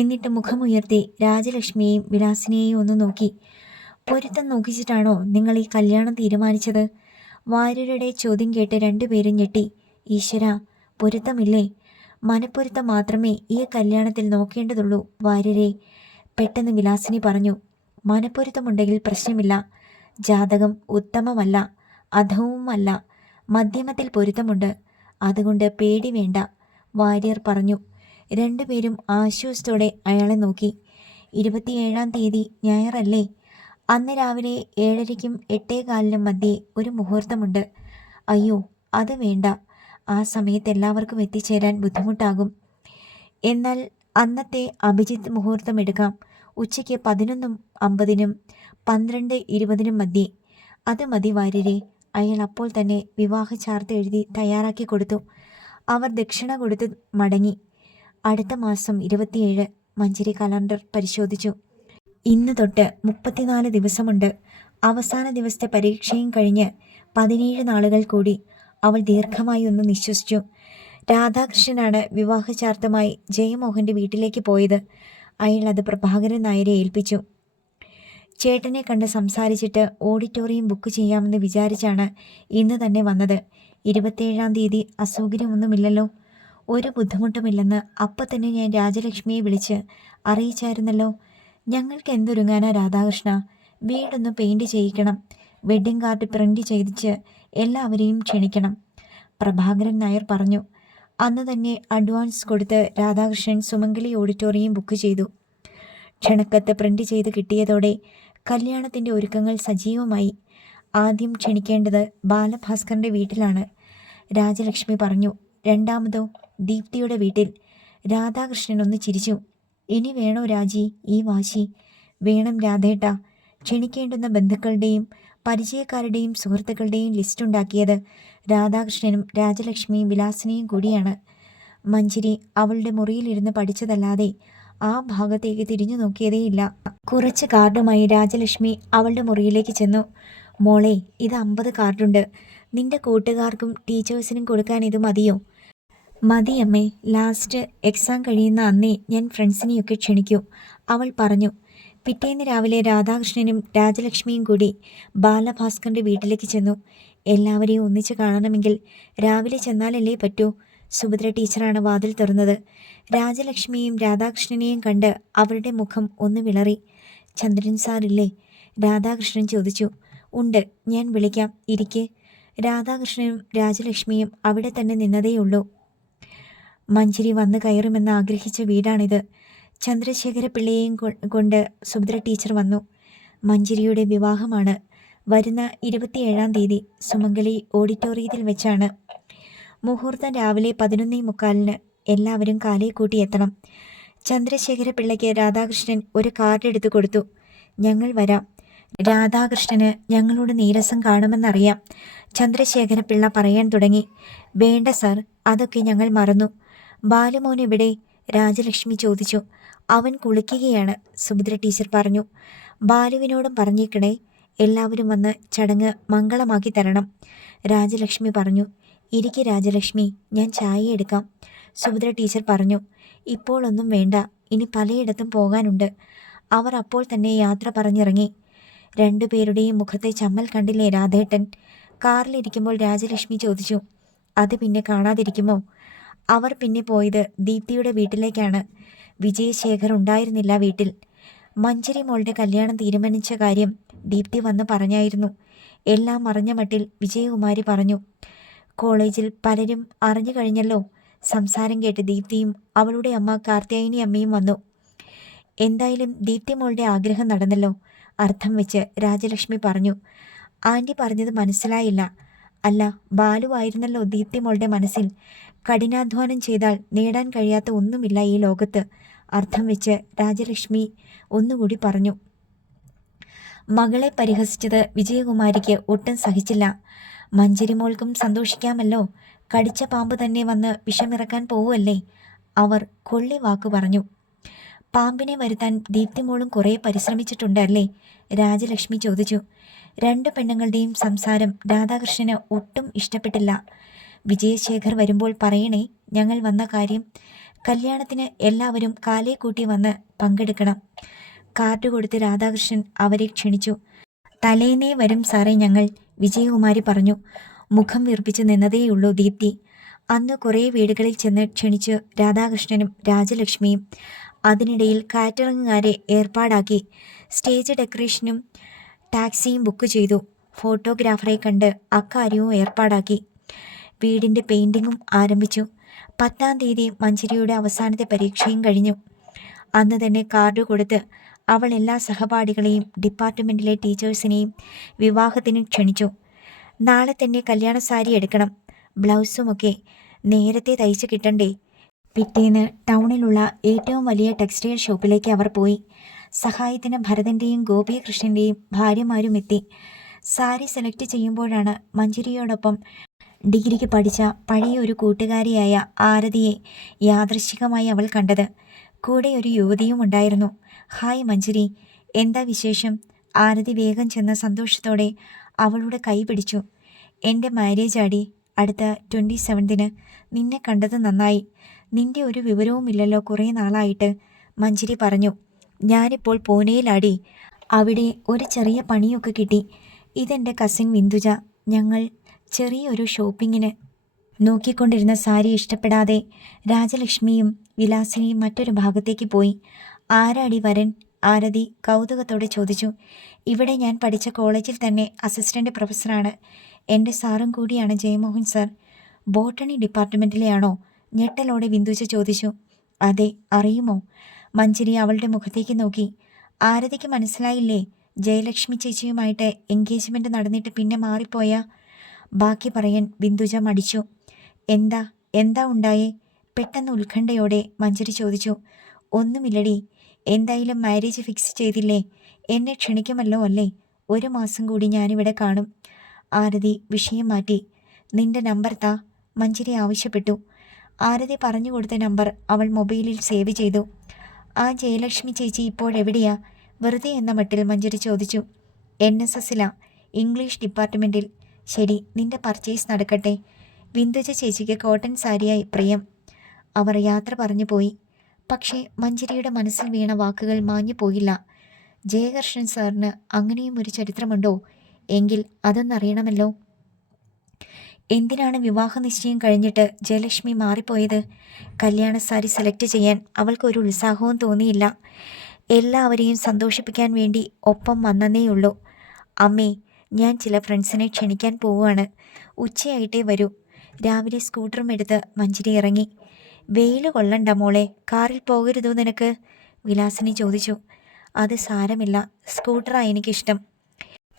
എന്നിട്ട് മുഖമുയർത്തി രാജലക്ഷ്മിയെയും വിലാസിനിയെയും ഒന്ന് നോക്കി. പൊരുത്തം നോക്കിച്ചിട്ടാണോ നിങ്ങൾ ഈ കല്യാണം തീരുമാനിച്ചത്? വാര്യരുടെ ചോദ്യം കേട്ട് രണ്ടുപേരും ഞെട്ടി. ഈശ്വര, പൊരുത്തമില്ലേ? മനപ്പൊരുത്തം മാത്രമേ ഈ കല്യാണത്തിൽ നോക്കേണ്ടതുള്ളൂ വാര്യരെ, പെട്ടെന്ന് വിലാസിനി പറഞ്ഞു. മനപ്പൊരുത്തമുണ്ടെങ്കിൽ പ്രശ്നമില്ല. ജാതകം ഉത്തമമല്ല, അധവുമല്ല, മധ്യമത്തിൽ പൊരുത്തമുണ്ട്. അതുകൊണ്ട് പേടി വേണ്ട, വാര്യർ പറഞ്ഞു. രണ്ടുപേരും ആശ്വാസത്തോടെ അയാളെ നോക്കി. 27-ാം തീയതി ഞായറല്ലേ? അന്ന് രാവിലെ 7:30-ക്കും 8:15-നും മധ്യേ ഒരു മുഹൂർത്തമുണ്ട്. അയ്യോ, അത് വേണ്ട. ആ സമയത്ത് എല്ലാവർക്കും എത്തിച്ചേരാൻ ബുദ്ധിമുട്ടാകും. എന്നാൽ അന്നത്തെ അഭിജിത്ത് മുഹൂർത്തം എടുക്കാം. ഉച്ചയ്ക്ക് 11:50-നും 12:20-നും മധ്യേ. അത് മതി വാര്യരെ. അയാൾ അപ്പോൾ തന്നെ വിവാഹ ചാർത്ത് എഴുതി തയ്യാറാക്കി കൊടുത്തു. അവർ ദക്ഷിണ കൊടുത്ത് മടങ്ങി. അടുത്ത മാസം 27. മഞ്ജരി കലണ്ടർ പരിശോധിച്ചു. ഇന്ന് തൊട്ട് 34 ദിവസമുണ്ട്. അവസാന ദിവസത്തെ പരീക്ഷയും കഴിഞ്ഞ് 17 നാളുകൾ കൂടി. അവൾ ദീർഘമായി ഒന്ന് നിശ്വസിച്ചു. രാധാകൃഷ്ണനാണ് വിവാഹ ചാർത്തുമായി ജയമോഹൻ്റെ വീട്ടിലേക്ക് പോയത്. അയാൾ അത് പ്രഭാകരൻ നായരെ ഏൽപ്പിച്ചു. ചേട്ടനെ കണ്ട് സംസാരിച്ചിട്ട് ഓഡിറ്റോറിയം ബുക്ക് ചെയ്യാമെന്ന് വിചാരിച്ചാണ് ഇന്ന് തന്നെ വന്നത്. 27-ാം തീയതി അസൗകര്യമൊന്നുമില്ലല്ലോ? ഒരു ബുദ്ധിമുട്ടുമില്ലെന്ന് അപ്പം തന്നെ ഞാൻ രാജലക്ഷ്മിയെ വിളിച്ച് അറിയിച്ചായിരുന്നല്ലോ. ഞങ്ങൾക്ക് എന്തൊരുങ്ങാനാ രാധാകൃഷ്ണ? വീടൊന്ന് പെയിൻറ് ചെയ്യിക്കണം. വെഡ്ഡിംഗ് കാർഡ് പ്രിൻ്റ് ചെയ്യിച്ച് എല്ലാവരെയും ക്ഷണിക്കണം. പ്രഭാകരൻ നായർ പറഞ്ഞു. അന്ന് തന്നെ അഡ്വാൻസ് കൊടുത്ത് രാധാകൃഷ്ണൻ സുമംഗലി ഓഡിറ്റോറിയം ബുക്ക് ചെയ്തു. ക്ഷണക്കത്ത് പ്രിൻ്റ് ചെയ്ത് കിട്ടിയതോടെ കല്യാണത്തിൻ്റെ ഒരുക്കങ്ങൾ സജീവമായി. ആദ്യം ക്ഷണിക്കേണ്ടത് ബാലഭാസ്കറിൻ്റെ വീട്ടിലാണ്, രാജലക്ഷ്മി പറഞ്ഞു. രണ്ടാമതോ ദീപ്തിയുടെ വീട്ടിൽ. രാധാകൃഷ്ണൻ ഒന്ന് ചിരിച്ചു. ഇനി വേണോ രാജി ഈ വാശി? വേണം രാധേട്ട. ക്ഷണിക്കേണ്ടുന്ന ബന്ധുക്കളുടെയും പരിചയക്കാരുടെയും സുഹൃത്തുക്കളുടെയും ലിസ്റ്റുണ്ടാക്കിയത് രാധാകൃഷ്ണനും രാജലക്ഷ്മിയും വിലാസിനിയും കൂടിയാണ്. മഞ്ജരി അവളുടെ മുറിയിലിരുന്ന് പഠിച്ചതല്ലാതെ ആ ഭാഗത്തേക്ക് തിരിഞ്ഞു നോക്കിയതേയില്ല. കുറച്ച് കാർഡുമായി രാജലക്ഷ്മി അവളുടെ മുറിയിലേക്ക് ചെന്നു. മോളെ, ഇത് 50 കാർഡുണ്ട്. നിന്റെ കൂട്ടുകാർക്കും ടീച്ചേഴ്സിനും കൊടുക്കാൻ ഇത് മതിയോ? മതിയമ്മേ. ലാസ്റ്റ് എക്സാം കഴിയുന്ന അന്നേ ഞാൻ ഫ്രണ്ട്സിനെയൊക്കെ ക്ഷണിക്കൂ, അവൾ പറഞ്ഞു. പിറ്റേന്ന് രാവിലെ രാധാകൃഷ്ണനും രാജലക്ഷ്മിയും കൂടി ബാലഭാസ്കറിൻ്റെ വീട്ടിലേക്ക് ചെന്നു. എല്ലാവരെയും ഒന്നിച്ച് കാണണമെങ്കിൽ രാവിലെ ചെന്നാലല്ലേ പറ്റൂ. സുഭദ്ര ടീച്ചറാണ് വാതിൽ തുറന്നത്. രാജലക്ഷ്മിയെയും രാധാകൃഷ്ണനെയും കണ്ട് അവരുടെ മുഖം ഒന്ന് വിളറി. ചന്ദ്രൻ സാറില്ലേ? രാധാകൃഷ്ണൻ ചോദിച്ചു. ഉണ്ട്, ഞാൻ വിളിക്കാം, ഇരിക്കെ. രാധാകൃഷ്ണനും രാജലക്ഷ്മിയും അവിടെ തന്നെ നിന്നതേയുള്ളൂ. മഞ്ജരി വന്നു കയറുമെന്ന് ആഗ്രഹിച്ച വീടാണിത്. ചന്ദ്രശേഖര പിള്ളയെയും കൊണ്ട് സുഭദ്ര ടീച്ചർ വന്നു. മഞ്ജരിയുടെ വിവാഹമാണ്. വരുന്ന 27-ാം തീയതി സുമംഗലി ഓഡിറ്റോറിയത്തിൽ വെച്ചാണ്. മുഹൂർത്തം രാവിലെ 11:45. എല്ലാവരും കാലേ കൂട്ടി എത്തണം. ചന്ദ്രശേഖര പിള്ളയ്ക്ക് രാധാകൃഷ്ണൻ ഒരു കാർഡ് എടുത്തു കൊടുത്തു. ഞങ്ങൾ വരാം. രാധാകൃഷ്ണന് ഞങ്ങളോട് നീരസം കാണുമെന്നറിയാം. ചന്ദ്രശേഖര പിള്ള പറയാൻ തുടങ്ങി. വേണ്ട സാർ, അതൊക്കെ ഞങ്ങൾ മറന്നു. ബാലുമോൻ എവിടെ? രാജലക്ഷ്മി ചോദിച്ചു. അവൻ കുളിക്കുകയാണ്, സുഭദ്ര ടീച്ചർ പറഞ്ഞു. ബാലുവിനോടും പറഞ്ഞേക്കണേ, എല്ലാവരും വന്ന് ചടങ്ങ് മംഗളമാക്കി തരണം, രാജലക്ഷ്മി പറഞ്ഞു. ഇരിക്ക് രാജലക്ഷ്മി, ഞാൻ ചായ എടുക്കാം, സുഭദ്ര ടീച്ചർ പറഞ്ഞു. ഇപ്പോൾ ഒന്നും വേണ്ട, ഇനി പലയിടത്തും പോകാനുണ്ട്. അവർ അപ്പോൾ തന്നെ യാത്ര പറഞ്ഞിറങ്ങി. രണ്ടുപേരുടെയും മുഖത്തെ ചമ്മൽ കണ്ടില്ലേ രാധേട്ടൻ? കാറിലിരിക്കുമ്പോൾ രാജലക്ഷ്മി ചോദിച്ചു. അത് പിന്നെ കാണാതിരിക്കുമോ? അവർ പിന്നെ പോയത് ദീപ്തിയുടെ വീട്ടിലേക്കാണ്. വിജയശേഖർ ഉണ്ടായിരുന്നില്ല വീട്ടിൽ. മഞ്ജരി മോളുടെ കല്യാണം തീരുമാനിച്ച കാര്യം ദീപ്തി വന്ന് പറഞ്ഞായിരുന്നു. എല്ലാം അറിഞ്ഞ മട്ടിൽ വിജയകുമാരി പറഞ്ഞു. കോളേജിൽ പലരും അറിഞ്ഞു കഴിഞ്ഞല്ലോ. സംസാരം കേട്ട് ദീപ്തിയും അവളുടെ അമ്മ കാർത്യായനി അമ്മയും വന്നു. എന്തായാലും ദീപ്തി മോളുടെ ആഗ്രഹം നടന്നല്ലോ, അർത്ഥം വെച്ച് രാജലക്ഷ്മി പറഞ്ഞു. ആൻറ്റി പറഞ്ഞത് മനസ്സിലായില്ല. അല്ല, ബാലു ആയിരുന്നല്ലോ ദീപ്തി മോളുടെ മനസ്സിൽ. കഠിനാധ്വാനം ചെയ്താൽ നേടാൻ കഴിയാത്ത ഒന്നുമില്ല ഈ ലോകത്ത്, അർത്ഥം വെച്ച് രാജലക്ഷ്മി ഒന്നുകൂടി പറഞ്ഞു. മകളെ പരിഹസിച്ചത് വിജയകുമാരിക്ക് ഒട്ടും സഹിച്ചില്ല. മഞ്ജരി മോൾക്കും സന്തോഷിക്കാമല്ലോ, കടിച്ച പാമ്പ് തന്നെ വന്ന് വിഷമിറക്കാൻ പോവുമല്ലേ, അവർ കൊള്ളി വാക്കു പറഞ്ഞു. പാമ്പിനെ വരുത്താൻ ദീപ്തിമോളും കുറേ പരിശ്രമിച്ചിട്ടുണ്ട് അല്ലേ, രാജലക്ഷ്മി ചോദിച്ചു. രണ്ട് പെണ്ണുങ്ങളുടെയും സംസാരം രാധാകൃഷ്ണന് ഒട്ടും ഇഷ്ടപ്പെട്ടില്ല. വിജയശേഖർ വരുമ്പോൾ പറയണേ ഞങ്ങൾ വന്ന കാര്യം. കല്യാണത്തിന് എല്ലാവരും കാലേ കൂട്ടി വന്ന് പങ്കെടുക്കണം. കാർഡ് കൊടുത്ത് രാധാകൃഷ്ണൻ അവരെ ക്ഷണിച്ചു. തലേന്നേ വരും സാറേ ഞങ്ങൾ, വിജയകുമാരി പറഞ്ഞു. മുഖം വീർപ്പിച്ച് നിന്നതേയുള്ളൂ ദീപ്തി. അന്ന് കുറേ വീടുകളിൽ ചെന്ന് ക്ഷണിച്ചു രാധാകൃഷ്ണനും രാജലക്ഷ്മിയും. അതിനിടയിൽ കാറ്ററിംഗുകാരെ ഏർപ്പാടാക്കി. സ്റ്റേജ് ഡെക്കറേഷനും ടാക്സിയും ബുക്ക് ചെയ്തു. ഫോട്ടോഗ്രാഫറെ കണ്ട് അക്കാര്യവും ഏർപ്പാടാക്കി. വീടിൻ്റെ പെയിൻറ്റിങ്ങും ആരംഭിച്ചു. 10-ാം തീയതി മഞ്ജരിയുടെ അവസാനത്തെ പരീക്ഷയും കഴിഞ്ഞു. അന്ന് തന്നെ കാർഡ് കൊടുത്ത് അവൾ എല്ലാ സഹപാഠികളെയും ഡിപ്പാർട്ട്മെൻറ്റിലെ ടീച്ചേഴ്സിനെയും വിവാഹത്തിന് ക്ഷണിച്ചു. നാളെ തന്നെ കല്യാണ സാരി എടുക്കണം, ബ്ലൗസുമൊക്കെ നേരത്തെ തയ്ച്ച് കിട്ടണ്ടേ. പിറ്റേന്ന് ടൗണിലുള്ള ഏറ്റവും വലിയ ടെക്സ്റ്റൈൽ ഷോപ്പിലേക്ക് അവർ പോയി. സഹായത്തിന് ഭരതൻ്റെയും ഗോപികൃഷ്ണൻ്റെയും ഭാര്യമാരും എത്തി. സാരി സെലക്ട് ചെയ്യുമ്പോഴാണ് മഞ്ജരിയോടൊപ്പം ഡിഗ്രിക്ക് പഠിച്ച പഴയ ഒരു കൂട്ടുകാരിയായ ആരതിയെ യാദൃശ്ചികമായി അവൾ കണ്ടത്. കൂടെ ഒരു യുവതിയും ഉണ്ടായിരുന്നു. ഹായ് മഞ്ജരി, എന്താ വിശേഷം? ആരതി വേഗം ചെന്ന് സന്തോഷത്തോടെ അവളുടെ കൈ പിടിച്ചു. എൻ്റെ മാരേജ് ആടി, അടുത്ത 27-ന്. നിന്നെ കണ്ടത് നന്നായി. നിന്റെ ഒരു വിവരവുമില്ലല്ലോ കുറേ നാളായിട്ട്, മഞ്ജരി പറഞ്ഞു. ഞാനിപ്പോൾ പൂനെയിലാടി. അവിടെ ഒരു ചെറിയ പണിയൊക്കെ കിട്ടി. ഇതെൻ്റെ കസിൻ വിന്ദുജ. ഞങ്ങൾ ചെറിയൊരു ഷോപ്പിങ്ങിന് നോക്കിക്കൊണ്ടിരുന്ന സാരി ഇഷ്ടപ്പെടാതെ രാജലക്ഷ്മിയും വിലാസിനിയും മറ്റൊരു ഭാഗത്തേക്ക് പോയി. ആരാടി വരൻ? ആരതി കൗതുകത്തോടെ ചോദിച്ചു. ഇവിടെ ഞാൻ പഠിച്ച കോളേജിൽ തന്നെ അസിസ്റ്റന്റ് പ്രൊഫസറാണ്. എൻ്റെ സാറും കൂടിയാണ് ജയമോഹൻ സാർ. ബോട്ടണി ഡിപ്പാർട്ട്മെൻറ്റിലെയാണോ? ഞെട്ടലോടെ ബിന്ദുജ ചോദിച്ചു. അതെ, അറിയുമോ? മഞ്ജരി അവളുടെ മുഖത്തേക്ക് നോക്കി. ആരതിക്ക് മനസ്സിലായില്ലേ? ജയലക്ഷ്മി ചേച്ചിയുമായിട്ട് എൻഗേജ്മെൻറ്റ് നടന്നിട്ട് പിന്നെ മാറിപ്പോയ? ബാക്കി പറയാൻ ബിന്ദുജ മടിച്ചു. എന്താ എന്താ ഉണ്ടായേ? പെട്ടെന്ന് ഉത്കണ്ഠയോടെ മഞ്ജരി ചോദിച്ചു. ഒന്നുമില്ലടി. എന്തായാലും മാരേജ് ഫിക്സ് ചെയ്തില്ലേ? എന്നെ ക്ഷണിക്കുമല്ലോ അല്ലേ? 1 മാസം കൂടി ഞാനിവിടെ കാണും. ആരതി വിഷയം മാറ്റി. നിന്റെ നമ്പർ താ, മഞ്ജരി ആവശ്യപ്പെട്ടു. ആരതി പറഞ്ഞു കൊടുത്ത നമ്പർ അവൾ മൊബൈലിൽ സേവ് ചെയ്തു. ആ ജയലക്ഷ്മി ചേച്ചി ഇപ്പോഴെവിടെയാ? വെറുതെ എന്ന മട്ടിൽ മഞ്ജരി ചോദിച്ചു. NSSലാ, ഇംഗ്ലീഷ് ഡിപ്പാർട്ട്മെൻറ്റിൽ. ശരി, നിന്റെ പർച്ചേസ് നടക്കട്ടെ. ബിന്ദുജ ചേച്ചിക്ക് കോട്ടൺ സാരിയായി പ്രിയം. അവർ യാത്ര പറഞ്ഞു പോയി. പക്ഷേ മഞ്ജരിയുടെ മനസ്സിൽ വീണ വാക്കുകൾ മാഞ്ഞു പോയില്ല. ജയകർഷൻ സാറിന് അങ്ങനെയും ഒരു ചരിത്രമുണ്ടോ? എങ്കിൽ അതൊന്നറിയണമല്ലോ. എന്തിനാണ് വിവാഹ നിശ്ചയം കഴിഞ്ഞിട്ട് ജയലക്ഷ്മി മാറിപ്പോയത്? കല്യാണ സാരി സെലക്ട് ചെയ്യാൻ അവൾക്കൊരു ഉത്സാഹവും തോന്നിയില്ല. എല്ലാവരെയും സന്തോഷിപ്പിക്കാൻ വേണ്ടി ഒപ്പം വന്നേയുള്ളൂ. അമ്മേ, ഞാൻ ചില ഫ്രണ്ട്സിനെ ക്ഷണിക്കാൻ പോവുകയാണ്. ഉച്ചയായിട്ടേ വരൂ. രാവിലെ സ്കൂട്ടറും എടുത്ത് മഞ്ജരി ഇറങ്ങി. വെയിൽ കൊള്ളണ്ട മോളെ, കാറിൽ പോകരുതോ നിനക്ക്? വിലാസിനി ചോദിച്ചു. അത് സാരമില്ല, സ്കൂട്ടറാ എനിക്കിഷ്ടം.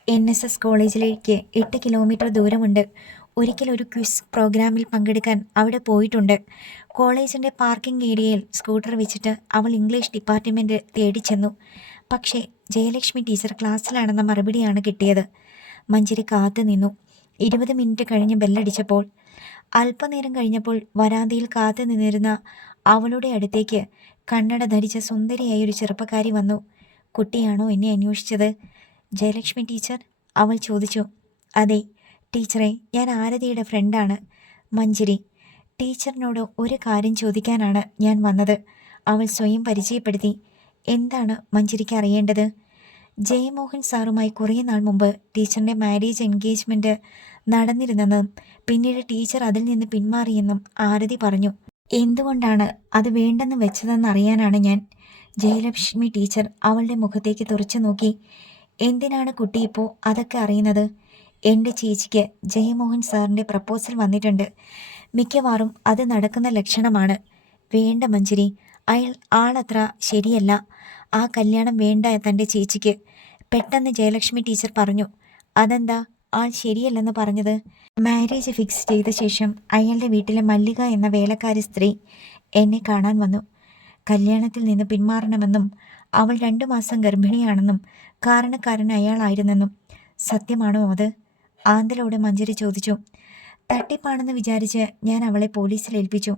NSS കോളേജിലേക്ക് 8 കിലോമീറ്റർ ദൂരമുണ്ട്. ഒരിക്കൽ ഒരു ക്വിസ് പ്രോഗ്രാമിൽ പങ്കെടുക്കാൻ അവിടെ പോയിട്ടുണ്ട്. കോളേജിൻ്റെ പാർക്കിംഗ് ഏരിയയിൽ സ്കൂട്ടർ വെച്ചിട്ട് അവൾ ഇംഗ്ലീഷ് ഡിപ്പാർട്ട്മെൻറ്റ് തേടി ചെന്നു. പക്ഷേ ജയലക്ഷ്മി ടീച്ചർ ക്ലാസ്സിലാണെന്ന മറുപടിയാണ് കിട്ടിയത്. മഞ്ജരി കാത്തു നിന്നു. 20 മിനിറ്റ് കഴിഞ്ഞ് ബെല്ലടിച്ചപ്പോൾ അല്പനേരം കഴിഞ്ഞപ്പോൾ വരാന്തയിൽ കാത്തു നിന്നിരുന്ന അവളുടെ അടുത്തേക്ക് കണ്ണട ധരിച്ച സുന്ദരിയായ ഒരു ചെറുപ്പക്കാരി വന്നു. കുട്ടിയാണോ എന്നെ അന്വേഷിച്ചത്? ജയലക്ഷ്മി ടീച്ചർ, അവൾ ചോദിച്ചു. അതെ ടീച്ചറെ, ഞാൻ ആരതിയുടെ ഫ്രണ്ടാണ്. മഞ്ജരി, ടീച്ചറിനോട് ഒരു കാര്യം ചോദിക്കാനാണ് ഞാൻ വന്നത്. അവൾ സ്വയം പരിചയപ്പെടുത്തി. എന്താണ് മഞ്ജരിക്ക് അറിയേണ്ടത്? ജയമോഹൻ സാറുമായി കുറേ നാൾ മുമ്പ് ടീച്ചറിൻ്റെ മാരേജ് എൻഗേജ്മെൻറ്റ് നടന്നിരുന്നെന്നും പിന്നീട് ടീച്ചർ അതിൽ നിന്ന് പിന്മാറിയെന്നും ആരതി പറഞ്ഞു. എന്തുകൊണ്ടാണ് അത് വേണ്ടെന്ന് വെച്ചതെന്ന് അറിയാനാണ് ഞാൻ. ജയലക്ഷ്മി ടീച്ചർ അവളുടെ മുഖത്തേക്ക് തുറച്ചു നോക്കി. എന്തിനാണ് കുട്ടി ഇപ്പോൾ അതൊക്കെ അറിയുന്നത്? എൻ്റെ ചേച്ചിക്ക് ജയമോഹൻ സാറിൻ്റെ പ്രപ്പോസൽ വന്നിട്ടുണ്ട്. മിക്കവാറും അത് നടക്കുന്ന ലക്ഷണമാണ്. വേണ്ട മഞ്ജരി, ആളത്ര ശരിയല്ല. ആ കല്യാണം വേണ്ട തൻ്റെ ചേച്ചിക്ക്. പെട്ടെന്ന് ജയലക്ഷ്മി ടീച്ചർ പറഞ്ഞു. അതെന്താ ആൾ ശരിയല്ലെന്ന് പറഞ്ഞത്? മാരേജ് ഫിക്സ് ചെയ്ത ശേഷം അയാളുടെ വീട്ടിലെ മല്ലിക എന്ന വേലക്കാരി സ്ത്രീ എന്നെ കാണാൻ വന്നു. കല്യാണത്തിൽ നിന്ന് പിന്മാറണമെന്നും അവൾ 2 മാസം ഗർഭിണിയാണെന്നും കാരണക്കാരൻ അയാളായിരുന്നെന്നും. സത്യമാണോ അത്? ആന്തലോടെ മഞ്ജരി ചോദിച്ചു. തട്ടിപ്പാണെന്ന് വിചാരിച്ച് ഞാൻ അവളെ പോലീസിൽ ഏൽപ്പിച്ചു.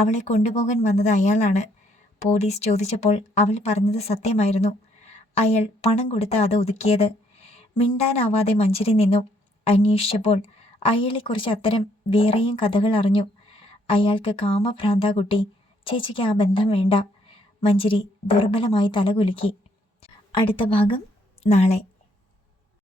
അവളെ കൊണ്ടുപോകാൻ വന്നത് അയാളാണ്. പോലീസ് ചോദിച്ചപ്പോൾ അവൾ പറഞ്ഞത് സത്യമായിരുന്നു. അയാൾ പണം കൊടുത്ത് അത് ഒതുക്കിയത്. മിണ്ടാനാവാതെ മഞ്ജരി നിന്നു. അന്വേഷിച്ചപ്പോൾ അയാളെക്കുറിച്ച് അത്തരം വേറെയും കഥകൾ അറിഞ്ഞു. അയാൾക്ക് കാമഭ്രാന്താ കുട്ടി. ചേച്ചിക്ക് ആ ബന്ധം വേണ്ട. മഞ്ജരി ദുർബലമായി തലകുലുക്കി. അടുത്ത ഭാഗം നാളെ.